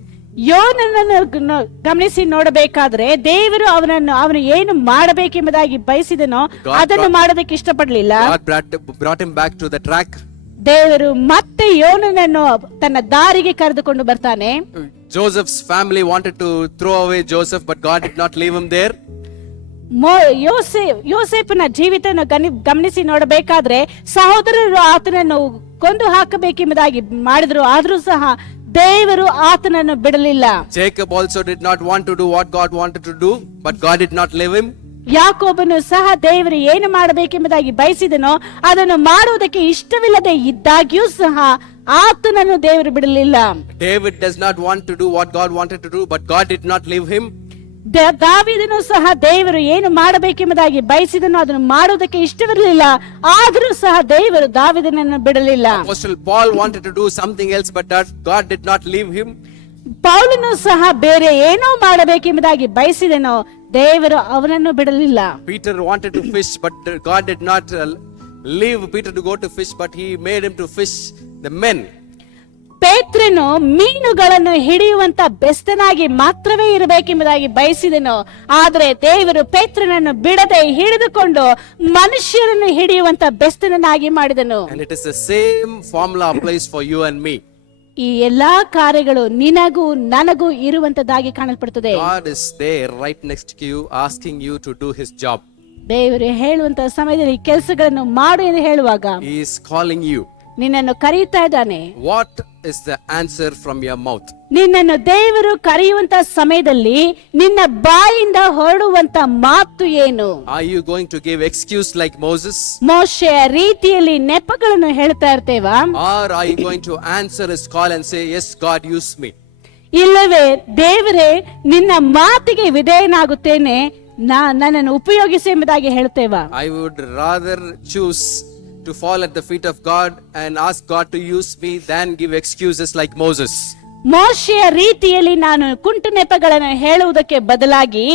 ಯೋನನನ್ನು ಗಮನಿಸಿ ನೋಡಬೇಕಾದ್ರೆ ದೇವರು ಅವನು ಏನು ಮಾಡಬೇಕೆಂಬುದಾಗಿ ಬಯಸಿದನೋ ಅದನ್ನು ಮಾಡೋದಕ್ಕೆ ಇಷ್ಟಪಡಲಿಲ್ಲ. God brought him back to the track. ದೇವರು ಮತ್ತೆ ಯೋನನನ್ನು ತನ್ನ ದಾರಿಗೆ ಕರೆದುಕೊಂಡು ಬರ್ತಾನೆ. Joseph's family wanted to throw away Joseph, but God did not leave him there. ಯೋಸೇಫನ ಜೀವಿತವನ್ನು ಗಮನಿಸಿ ನೋಡಬೇಕಾದ್ರೆ ಸಹೋದರರು ಆತನನ್ನು ಕೊಂದು ಹಾಕಬೇಕೆಂಬುದಾಗಿ ಮಾಡಿದ್ರು, ಆದ್ರೂ ಸಹ ದೇವರು ಆತನನ್ನು ಬಿಡಲಿಲ್ಲ. Jacob also did not want to do what God wanted to do, but God did not leave him. ಯಾಕೋಬನು ಸಹ ದೇವರು ಏನು ಮಾಡಬೇಕೆಂಬುದಾಗಿ ಬಯಸಿದನೋ ಅದನ್ನು ಮಾಡುವುದಕ್ಕೆ ಇಷ್ಟವಿಲ್ಲದೆ ಇದ್ದಾಗ್ಯೂ ಸಹ ಆತನನ್ನು ದೇವರು ಬಿಡಲಿಲ್ಲ. David does not want to do what God wanted to do, but God did not leave him. ದಾವೀದನು ಸಹ ದೇವರು ಏನು ಮಾಡಬೇಕೆಂಬುದಾಗಿ ಬಯಸಿದನೋ ಅದನ್ನು ಮಾಡುವುದಕ್ಕೆ ಇಷ್ಟವಿರಲಿಲ್ಲ, ಆದರೂ ಸಹ ದೇವರು ದಾವೀದನನ್ನು ಬಿಡಲಿಲ್ಲ. Apostle Paul wanted to do something else, but God did not leave him. ಪೌಲನು ಸಹ ಬೇರೆ ಏನೋ ಮಾಡಬೇಕೆಂಬುದಾಗಿ ಬಯಸಿದನೋ ದೇವರು ಅವನನ್ನು ಬಿಡಲಿಲ್ಲ. Peter wanted to fish, but God did not leave Peter to go to fish, but he made him to fish the men. ಪೇತ್ರನು ಮೀನುಗಳನ್ನು ಹಿಡಿಯುವಂತ ಬೆಸ್ತನಾಗಿ ಮಾತ್ರವೇ ಇರಬೇಕೆಂಬುದಾಗಿ ಬಯಸಿದನು. ಆದರೆ ದೇವರು ಪೇತ್ರನನ್ನು ಬಿಡದೆ ಹಿಡಿದುಕೊಂಡು ಮನುಷ್ಯರನ್ನು ಹಿಡಿಯುವಂತ ಬೆಸ್ತನನ್ನಾಗಿ ಮಾಡಿದನು. And it is the same formula applies for you and me. ಈ ಎಲ್ಲಾ ಕಾರ್ಯಗಳು ನಿನಗೂ ನನಗೂ ಇರುವಂತದ್ದಾಗಿ ಕಾಣಲ್ಪಡುತ್ತದೆ. God is there right next to you asking you to do his job. ದೇವರು ಹೇಳುವಂತ ಸಮಯದಲ್ಲಿ ಕೆಲಸಗಳನ್ನು ಮಾಡು ಎಂದು ಹೇಳುವಾಗ He is calling you. ನಿನ್ನನ್ನು ಕರೆಯುತ್ತಾ ಇದ್ದಾನೆ. What is the answer from your mouth? ನಿನ್ನನ್ನು ದೇವರು ಕರೆಯುವಂತ ಸಮಯದಲ್ಲಿ ನಿನ್ನ ಬಾಯಿಂದ ಹೊರಡುವಂತ ಮಾತು ಏನು? Are you going to give excuse like Moses? ಮೋಶೆಯ ರೀತಿಯಲ್ಲಿ ನೆಪಗಳನ್ನು ಹೇಳ್ತಾ ಇರ್ತೇವಾ? Or are you going to answer his call and say, yes, God, use me? ಇಲ್ಲವೇ ದೇವರೇ ನಿನ್ನ ಮಾತಿಗೆ ವಿಧೇಯನಾಗುತ್ತೇನೆ, ನನ್ನನ್ನು ಉಪಯೋಗಿಸಿ ಎಂಬುದಾಗಿ ಹೇಳ್ತೇವಾ? I would rather choose to fall at the feet of God and ask God to use me than give excuses like Moses. ಮೋಶೆಯ ರೀತಿಯಲ್ಲಿ ನಾನು ಕುಂಟು ನೆಪಗಳನ್ನು ಹೇಳುವುದಕ್ಕೆ ಬದಲಾಗಿ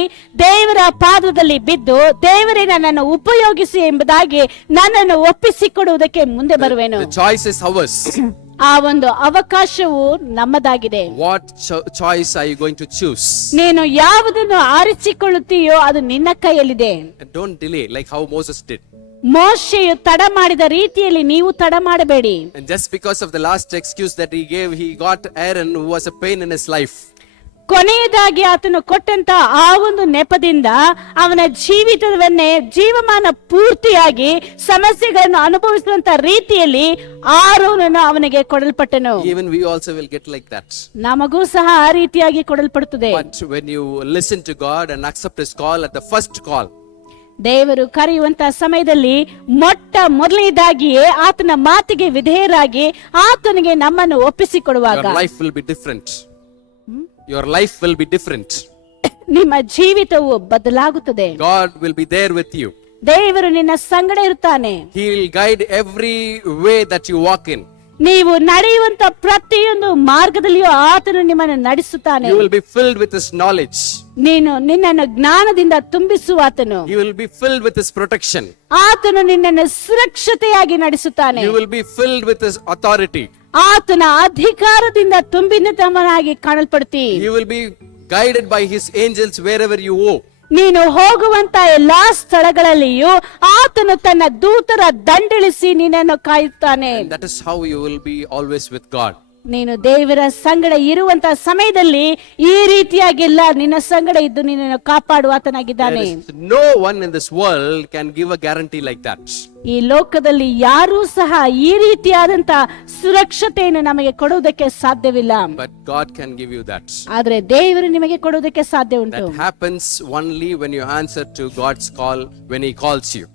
ದೇವರ ಪಾದದಲ್ಲಿ ಬಿದ್ದು ದೇವರೇ ನನ್ನನ್ನು ಉಪಯೋಗಿಸಿ ಎಂಬುದಾಗಿ ನನ್ನನ್ನು ಒಪ್ಪಿಸಿಕೊಡುವುದಕ್ಕೆ ಮುಂದೆ ಬರುವೆನು. The choice is ours. ಆ ಒಂದು ಅವಕಾಶವು ನಮ್ಮದಾಗಿದೆ. What choice are you going to choose? ನೀನು ಯಾವುದನ್ನು ಆರಿಸಿಕೊಳ್ಳುತ್ತೀಯೋ ಅದು ನಿನ್ನ ಕೈಯಲ್ಲಿದೆ. And don't delay like how Moses did. ಮೋಶೆಯು ತಡ ಮಾಡಿದ ರೀತಿಯಲ್ಲಿ ನೀವು ತಡ ಮಾಡಬೇಡಿ. And just because of the last excuse that he gave, he got Aaron, who was a pain in his life. ಕೊನೆಯದಾಗಿ ಆತನು ಕೊಟ್ಟಂತ ಆ ಒಂದು ನೆಪದಿಂದ ಅವನ ಜೀವಮಾನ ಪೂರ್ತಿಯಾಗಿ ಸಮಸ್ಯೆಗಳನ್ನು ಅನುಭವಿಸುವಂತ ರೀತಿಯಲ್ಲಿ ಆರೋನನು ಅವನಿಗೆ ಕೊಡಲ್ಪಟ್ಟನು. Even we also will get like that. ನಮಗೂ ಸಹ ಆ ರೀತಿಯಾಗಿ ಕೊಡಲ್ಪಡುತ್ತದೆ. But when you listen to God and accept his call at the first call, ದೇವರು ಕರೆಯುವಂತ ಸಮಯದಲ್ಲಿ ಮೊದಲನೇದಾಗಿಯೇ ಆತನ ಮಾತಿಗೆ ವಿಧೇಯರಾಗಿ ಆತನಿಗೆ ನಮ್ಮನ್ನು ಒಪ್ಪಿಸಿಕೊಡುವಾಗ your life will be different. Your life will be different. ನಿಮ್ಮ ಜೀವಿತವು ಬದಲಾಗುತ್ತದೆ. God will be there with you. ದೇವರು ನಿನ್ನ ಸಂಗಡ ಇರುತ್ತಾನೆ. He will guide every way that you walk in. ನೀವು ನಡೆಯುವಂತ ಪ್ರತಿಯೊಂದು ಮಾರ್ಗದಲ್ಲಿಯೂ ಆತನು ನಿಮ್ಮನ್ನು ನಡೆಸುತ್ತಾನೆ. You will be filled with his knowledge. ನಿನ್ನನ್ನು ಜ್ಞಾನದಿಂದ ತುಂಬಿಸುವಾತನು. You will be filled with his protection. ಆತನು ನಿನ್ನನ್ನು ಸುರಕ್ಷತೆಯಾಗಿ ನಡೆಸುತ್ತಾನೆ. You will be filled with his authority. ಆತನ ಅಧಿಕಾರದಿಂದ ತುಂಬಿದವನಾಗಿ ಕಾಣಲ್ಪಡ್ತಿ. You will be guided by his angels wherever you go. ನೀನು ಹೋಗುವಂತ ಎಲ್ಲಾ ಸ್ಥಳಗಳಲ್ಲಿಯೂ ಆತನು ತನ್ನ ದೂತರ ದಂಡಿಳಿಸಿ ನಿನ್ನನ್ನು ಕಾಯುತ್ತಾನೆ. And that is how you will be always with God. ನೀನು ದೇವರ ಸಂಗಡ ಇರುವಂತ ಸಮಯದಲ್ಲಿ ಈ ರೀತಿಯಾಗಿಲ್ಲ, ನಿನ್ನ ಸಂಗಡ ಇದ್ದು ನಿನ್ನನ್ನು ಕಾಪಾಡುವ ಆತನಾಗಿದ್ದಾನೆ. No one in this world can give a guarantee like that. ಈ ಲೋಕದಲ್ಲಿ ಯಾರೂ ಸಹ ಈ ರೀತಿಯಾದಂತ ಸುರಕ್ಷತೆಯನ್ನು ನಮಗೆ ಕೊಡುವುದಕ್ಕೆ ಸಾಧ್ಯವಿಲ್ಲ. But God can give you that. ಆದ್ರೆ ದೇವರು ನಿಮಗೆ ಕೊಡುವುದಕ್ಕೆ ಸಾಧ್ಯ ಉಂಟು. That happens only when you answer to God's call when he calls you.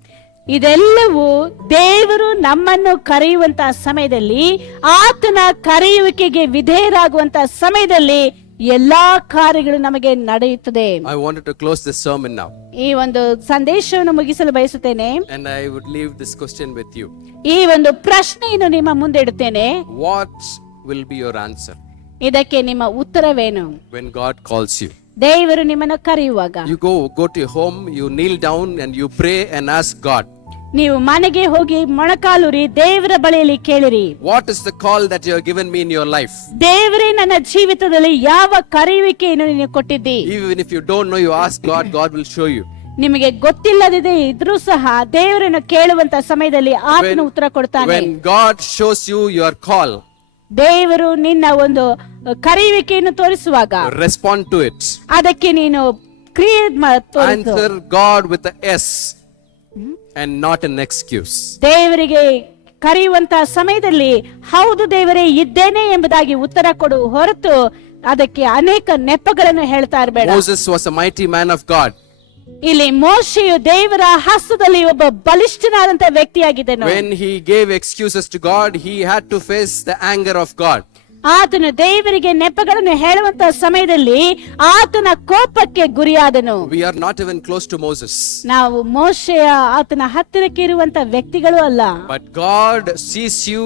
ಇದೆಲ್ಲವೂ ದೇವರು ನಮ್ಮನ್ನು ಕರೆಯುವಂತ ಸಮಯದಲ್ಲಿ, ಆತನ ಕರೆಯುವಿಕೆಗೆ ವಿಧೇಯರಾಗುವಂತ ಸಮಯದಲ್ಲಿ ಎಲ್ಲಾ ಕಾರ್ಯಗಳು ನಮಗೆ ನಡೆಯುತ್ತದೆ. I wanted to close this sermon now. ಈ ಒಂದು ಸಂದೇಶವನ್ನು ಮುಗಿಸಲು ಬಯಸುತ್ತೇನೆ. And I would leave this question with you. ಈ ಒಂದು ಪ್ರಶ್ನೆಯನ್ನು ನಿಮ್ಮ ಮುಂದೆ ಇಡುತ್ತೇನೆ. What will be your answer ಇದಕ್ಕೆ ನಿಮ್ಮ ಉತ್ತರವೇನು? when God calls you? ದೇವರು ನಿಮ್ಮನ್ನು ಕರೆಯುವಾಗ You go to your home, you kneel down and you pray and ask God. ನೀವು ಮನೆಗೆ ಹೋಗಿ ಮೊಣಕಾಲೂರಿ ದೇವರ ಬಳಿಯಲ್ಲಿ ಕೇಳಿರಿ. What is the call that you have given me in your life? ದೇವರೇ ನನ್ನ ಜೀವಿತದಲ್ಲಿ ಯಾವ ಕರೆಯುವಿಕೆಯನ್ನು ನೀನು ಕೊಟ್ಟಿದ್ದಿ? Even if you don't know, you ask God, God will show you. ನಿಮಗೆ ಗೊತ್ತಿಲ್ಲದಿದೆ ಇದ್ರೂ ಸಹ ದೇವರನ್ನು ಕೇಳುವಂತ ಸಮಯದಲ್ಲಿ ಆತನು ಉತ್ತರ ಕೊಡ್ತಾನೆ. When God shows you your call, ದೇವರು ನಿನ್ನ ಒಂದು ಕರೆಯುವಿಕೆಯನ್ನು ತೋರಿಸುವಾಗ respond to it. ಅದಕ್ಕೆ ನೀನು ಕ್ರಿಯೆ ತೋರಿಸು. Answer God with a yes and not an excuse. ದೇವರಿಗೆ ಕರೆಯುವಂತ ಸಮಯದಲ್ಲಿ ಹೌದು ದೇವರೇ ಇದ್ದೇನೆ ಎಂಬುದಾಗಿ ಉತ್ತರ ಕೊಡು ಹೊರತು ಅದಕ್ಕೆ ಅನೇಕ ನೆಪಗಳನ್ನು ಹೇಳ್ತಾ ಇರಬೇಡ. Moses was a mighty man of God. ಇಲ್ಲಿ ಮೋಶೆಯು ದೇವರ ಹಸ್ತದಲ್ಲಿ ಒಬ್ಬ ಬಲಿಷ್ಠನಾದಂತ ವ್ಯಕ್ತಿಯಾಗಿದ್ದನು. When he gave excuses to God, he had to face the anger of God. ಆತನು ದೇವರಿಗೆ ನೆಪಗಳನ್ನು ಹೇಳುವಂತ ಸಮಯದಲ್ಲಿ ಆತನ ಕೋಪಕ್ಕೆ ಗುರಿಯಾದನು. We are not even close to Moses. ನಾವು ಮೋಶೆಯ ಆತನ ಹತ್ತಿರಕ್ಕೆ ಇರುವಂತ ವ್ಯಕ್ತಿಗಳು ಅಲ್ಲ. But God sees you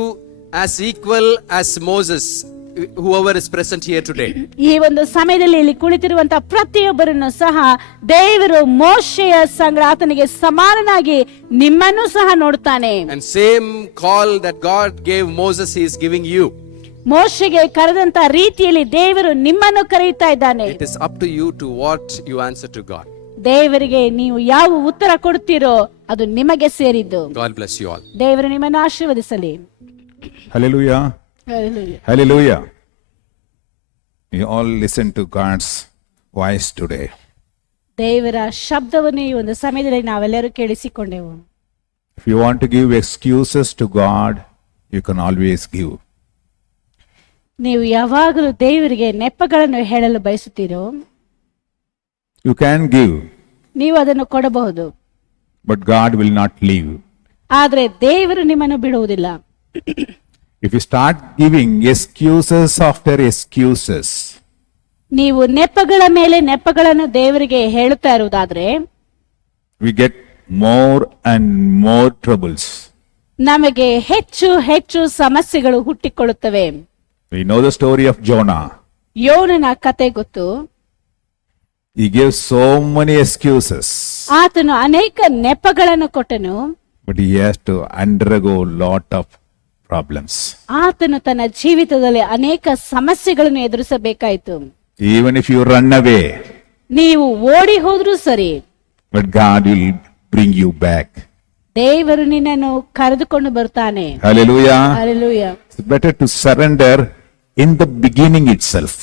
as equal as Moses, whoever is present here today. ಈ ಒಂದು ಸಮಯದಲ್ಲಿ ಇಲ್ಲಿ ಕುಳಿತಿರುವಂತ ಪ್ರತಿಯೊಬ್ಬರನ್ನು ಸಹ ದೇವರು ಮೋಶೆಯ ಸಂಗಡ ಆತನಿಗೆ ಸಮಾನನಾಗಿ ನಿಮ್ಮನ್ನು ಸಹ ನೋಡುತ್ತಾನೆ. And same call that God gave Moses, he is giving you. ಮೋಶೆಗೆ ಕರೆದಂತ ರೀತಿಯಲ್ಲಿ ದೇವರು ನಿಮ್ಮನ್ನು ಕರೆಯುತ್ತಾ ಇದ್ದಾನೆ. It is up to you to what you answer to God. ದೇವರಿಗೆ ನೀವು ಯಾವ ಉತ್ತರ ಕೊಡ್ತೀರೋ ಅದು ನಿಮಗೆ ಸೇರಿದ್ದು. God bless you all. ದೇವರು ನಿಮ್ಮನ್ನು ಆಶೀರ್ವದಿಸಲಿ. Hallelujah. Hallelujah. Hallelujah. You all listen to God's voice today. ದೇವರ ಶಬ್ದವನ್ನು ಈ ಒಂದು ಸಮಯದಲ್ಲಿ ನಾವೆಲ್ಲರೂ ಕೇಳಿಸಿಕೊಂಡೆವು. If you want to give excuses to God, you can always give. ನೀವು ಯಾವಾಗಲೂ ದೇವರಿಗೆ ನೆಪಗಳನ್ನು ಹೇಳಲು ಬಯಸುತ್ತೀರೋ You can give, ನೀವು ಅದನ್ನು ಕೊಡಬಹುದು. but God will not leave. ಆದ್ರೆ ದೇವರು ನಿಮ್ಮನ್ನು ಬಿಡುವುದಿಲ್ಲ. If you start giving excuses after excuses, ನೀವು ನೆಪಗಳ ಮೇಲೆ ನೆಪಗಳನ್ನು ದೇವರಿಗೆ ಹೇಳುತ್ತಾ ಇರುವುದಾದ್ರೆ we get more and more troubles. ನಮಗೆ ಹೆಚ್ಚು ಹೆಚ್ಚು ಸಮಸ್ಯೆಗಳು ಹುಟ್ಟಿಕೊಳ್ಳುತ್ತವೆ. We know the story of Jonah. ಯೋನನ ಕತೆ ಗೊತ್ತು. He gave so many excuses, ಆತನು ಅನೇಕ ನೆಪಗಳನ್ನು ಕೊಟ್ಟನು. but he has to undergo lot of problems. ಆತನು ತನ್ನ ಜೀವಿತದಲ್ಲಿ ಅನೇಕ ಸಮಸ್ಯೆಗಳನ್ನು ಎದುರಿಸಬೇಕಾಯಿತು. Even if you run away, ನೀವು ಓಡಿ ಹೋದ್ರೂ ಸರಿ, but God will bring you back. ದೇವರು ನಿನ್ನನ್ನು ಕರೆದುಕೊಂಡು ಬರ್ತಾನೆ. Hallelujah. Hallelujah. It's better to surrender in the beginning itself.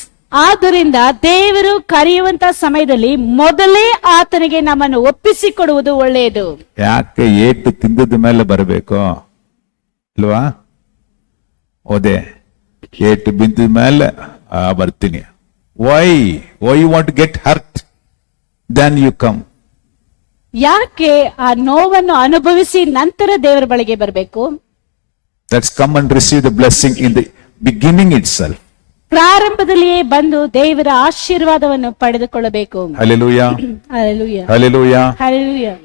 ಆದ್ದರಿಂದ ದೇವರು ಕರೆಯುವಂತ ಸಮಯದಲ್ಲಿ ಮೊದಲೇ ಆತನಿಗೆ ನಮ್ಮನ್ನು ಒಪ್ಪಿಸಿಕೊಡುವುದು ಒಳ್ಳೆಯದು. ಯಾಕೆ ಏಟು ತಿಂದದ ಮೇಲೆ ಬರಬೇಕು ಅಲ್ವಾ? ಓದೆ ಏಟು ಬಿದ್ದ ಮೇಲೆ ಬರ್ತೀನಿ. Why you want to get hurt then you come. ಯಾಕೆ ಆ ನೋವನ್ನು ಅನುಭವಿಸಿ ನಂತರ ದೇವರ ಬಳಿಗೆ ಬರಬೇಕು? Let's come and receive the blessing in the beginning itself. ಪ್ರಾರಂಭದಲ್ಲಿಯೇ ಬಂದು ದೇವರ ಆಶೀರ್ವಾದವನ್ನು ಪಡೆದುಕೊಳ್ಳಬೇಕು. Hallelujah. Hallelujah. Hallelujah. Hallelujah.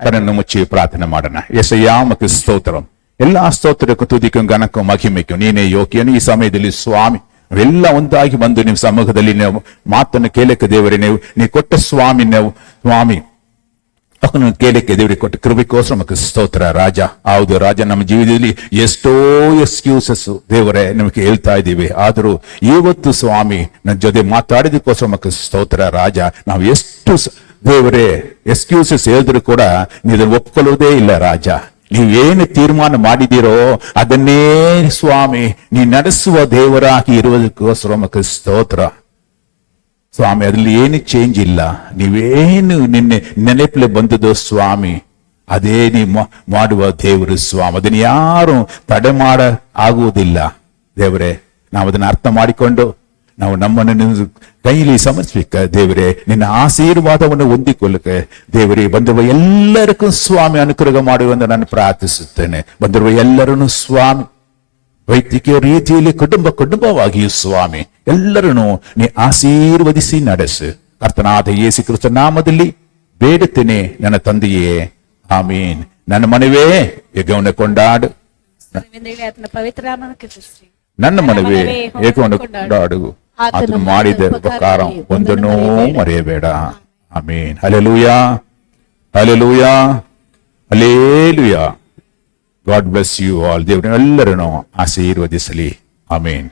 ಕರನ್ನು ಮುಚ್ಚಿ ಪ್ರಾರ್ಥನೆ ಮಾಡೋಣ. యేసయ్యా ಮಕ್ಕೆ ಸ್ತೋತ್ರಂ. ಎಲ್ಲಾ ಸ್ತೋತ್ರಕ್ಕೂ ತುದಿಕ್ಕೂ ಘನಕ್ಕೂ ಮಹಿಮೆಕ್ಕೂ ನೀನೇ ಯೋಗ್ಯನು. ಈ ಸಮಯದಲ್ಲಿ ಸ್ವಾಮಿ ನಾವೆಲ್ಲ ಒಂದಾಗಿ ಬಂದು ನಿಮ್ಮ ಸಮ್ಮುಖದಲ್ಲಿ ನಾವು ಮಾತನ್ನು ಕೇಳಕ್ಕೆ ದೇವರೇ ನೀವು ಕೊಟ್ಟ ಸ್ವಾಮಿ ಅವನು ಕೇಳಕ್ಕೆ ದೇವರಿಗೆ ಕೊಟ್ಟ ಕೃಪೆಗೋಸ್ಕರ ನಮಗೆ ಸ್ತೋತ್ರ ರಾಜ. ಹೌದು ರಾಜ, ನಮ್ಮ ಜೀವಿತದಲ್ಲಿ ಎಷ್ಟೋ ಎಕ್ಸ್ಕ್ಯೂಸಸ್ ದೇವರೇ ನಮಗೆ ಹೇಳ್ತಾ ಇದ್ದೀವಿ. ಆದರೂ ಇವತ್ತು ಸ್ವಾಮಿ ನನ್ನ ಜೊತೆ ಮಾತಾಡಿದಕ್ಕೋಸ್ಕರ ನಮಗೆ ಸ್ತೋತ್ರ ರಾಜ. ನಾವು ಎಷ್ಟು ದೇವರೇ ಎಕ್ಸ್ಕ್ಯೂಸಸ್ ಹೇಳಿದ್ರು ಕೂಡ ನೀವು ಒಪ್ಕೊಳ್ಳೋದೇ ಇಲ್ಲ ರಾಜ. ನೀವೇನು ತೀರ್ಮಾನ ಮಾಡಿದ್ದೀರೋ ಅದನ್ನೇ ಸ್ವಾಮಿ ನೀ ನಡೆಸುವ ದೇವರಾಗಿ ಇರುವುದಕ್ಕೋಸ್ಕರ ನಮಗೆ ಸ್ತೋತ್ರ ಸ್ವಾಮಿ. ಅದ್ರಲ್ಲಿ ಏನು ಚೇಂಜ್ ಇಲ್ಲ. ನೀವೇನು ನಿನ್ನೆ ನೆನಪಲ್ಲಿ ಬಂದದೋ ಸ್ವಾಮಿ ಅದೇ ನೀವು ಮಾಡುವ ದೇವರು ಸ್ವಾಮಿ. ಅದನ್ನು ಯಾರು ತಡೆ ಮಾಡ ಆಗುವುದಿಲ್ಲ ದೇವರೇ. ನಾವು ಅದನ್ನ ಅರ್ಥ ಮಾಡಿಕೊಂಡು ನಾವು ನಮ್ಮನ್ನು ಕೈಲಿ ಸಮರ್ಪಿಕ ದೇವರೇ. ನಿನ್ನ ಆಶೀರ್ವಾದವನ್ನು ಹೊಂದಿಕೊಳ್ಳಕ್ಕೆ ದೇವರೇ ಬಂದಿರುವ ಎಲ್ಲರಿಗೂ ಸ್ವಾಮಿ ಅನುಗ್ರಹ ಮಾಡುವಂತ ನಾನು ಪ್ರಾರ್ಥಿಸುತ್ತೇನೆ. ಬಂದಿರುವ ಎಲ್ಲರನ್ನು ಸ್ವಾಮಿ ವೈದ್ಯಕೀಯ ರೀತಿಯಲ್ಲಿ ಕುಟುಂಬವಾಗಿಯೂ ಸ್ವಾಮಿ ಎಲ್ಲರನ್ನು ನೀ ಆಶೀರ್ವದಿಸಿ ನಡೆಸು. ಕರ್ತನಾದ ಯೇಸು ಕ್ರಿಸ್ತ ನಾಮದಲ್ಲಿ ಬೇಡುತ್ತೇನೆ ನನ್ನ ತಂದೆಯೇ, ಆಮೀನ್. ನನ್ನ ಮನವೇ ಯೆಹೋವನ ಕೊಂಡಾಡು, ನನ್ನ ಮನವೇ ಯೆಹೋವನ ಕೊಂಡಾಡು, ಆತನು ಮಾಡಿದ ಉಪಕಾರ ಒಂದನ್ನೂ ಮರೆಯಬೇಡ. Amen. Hallelujah, hallelujah, hallelujah. God bless you all. ದೇವರನ್ನು ಎಲ್ಲರನ್ನು ಆಶೀರ್ವದಿಸಲಿ. ಆಮೀನ್.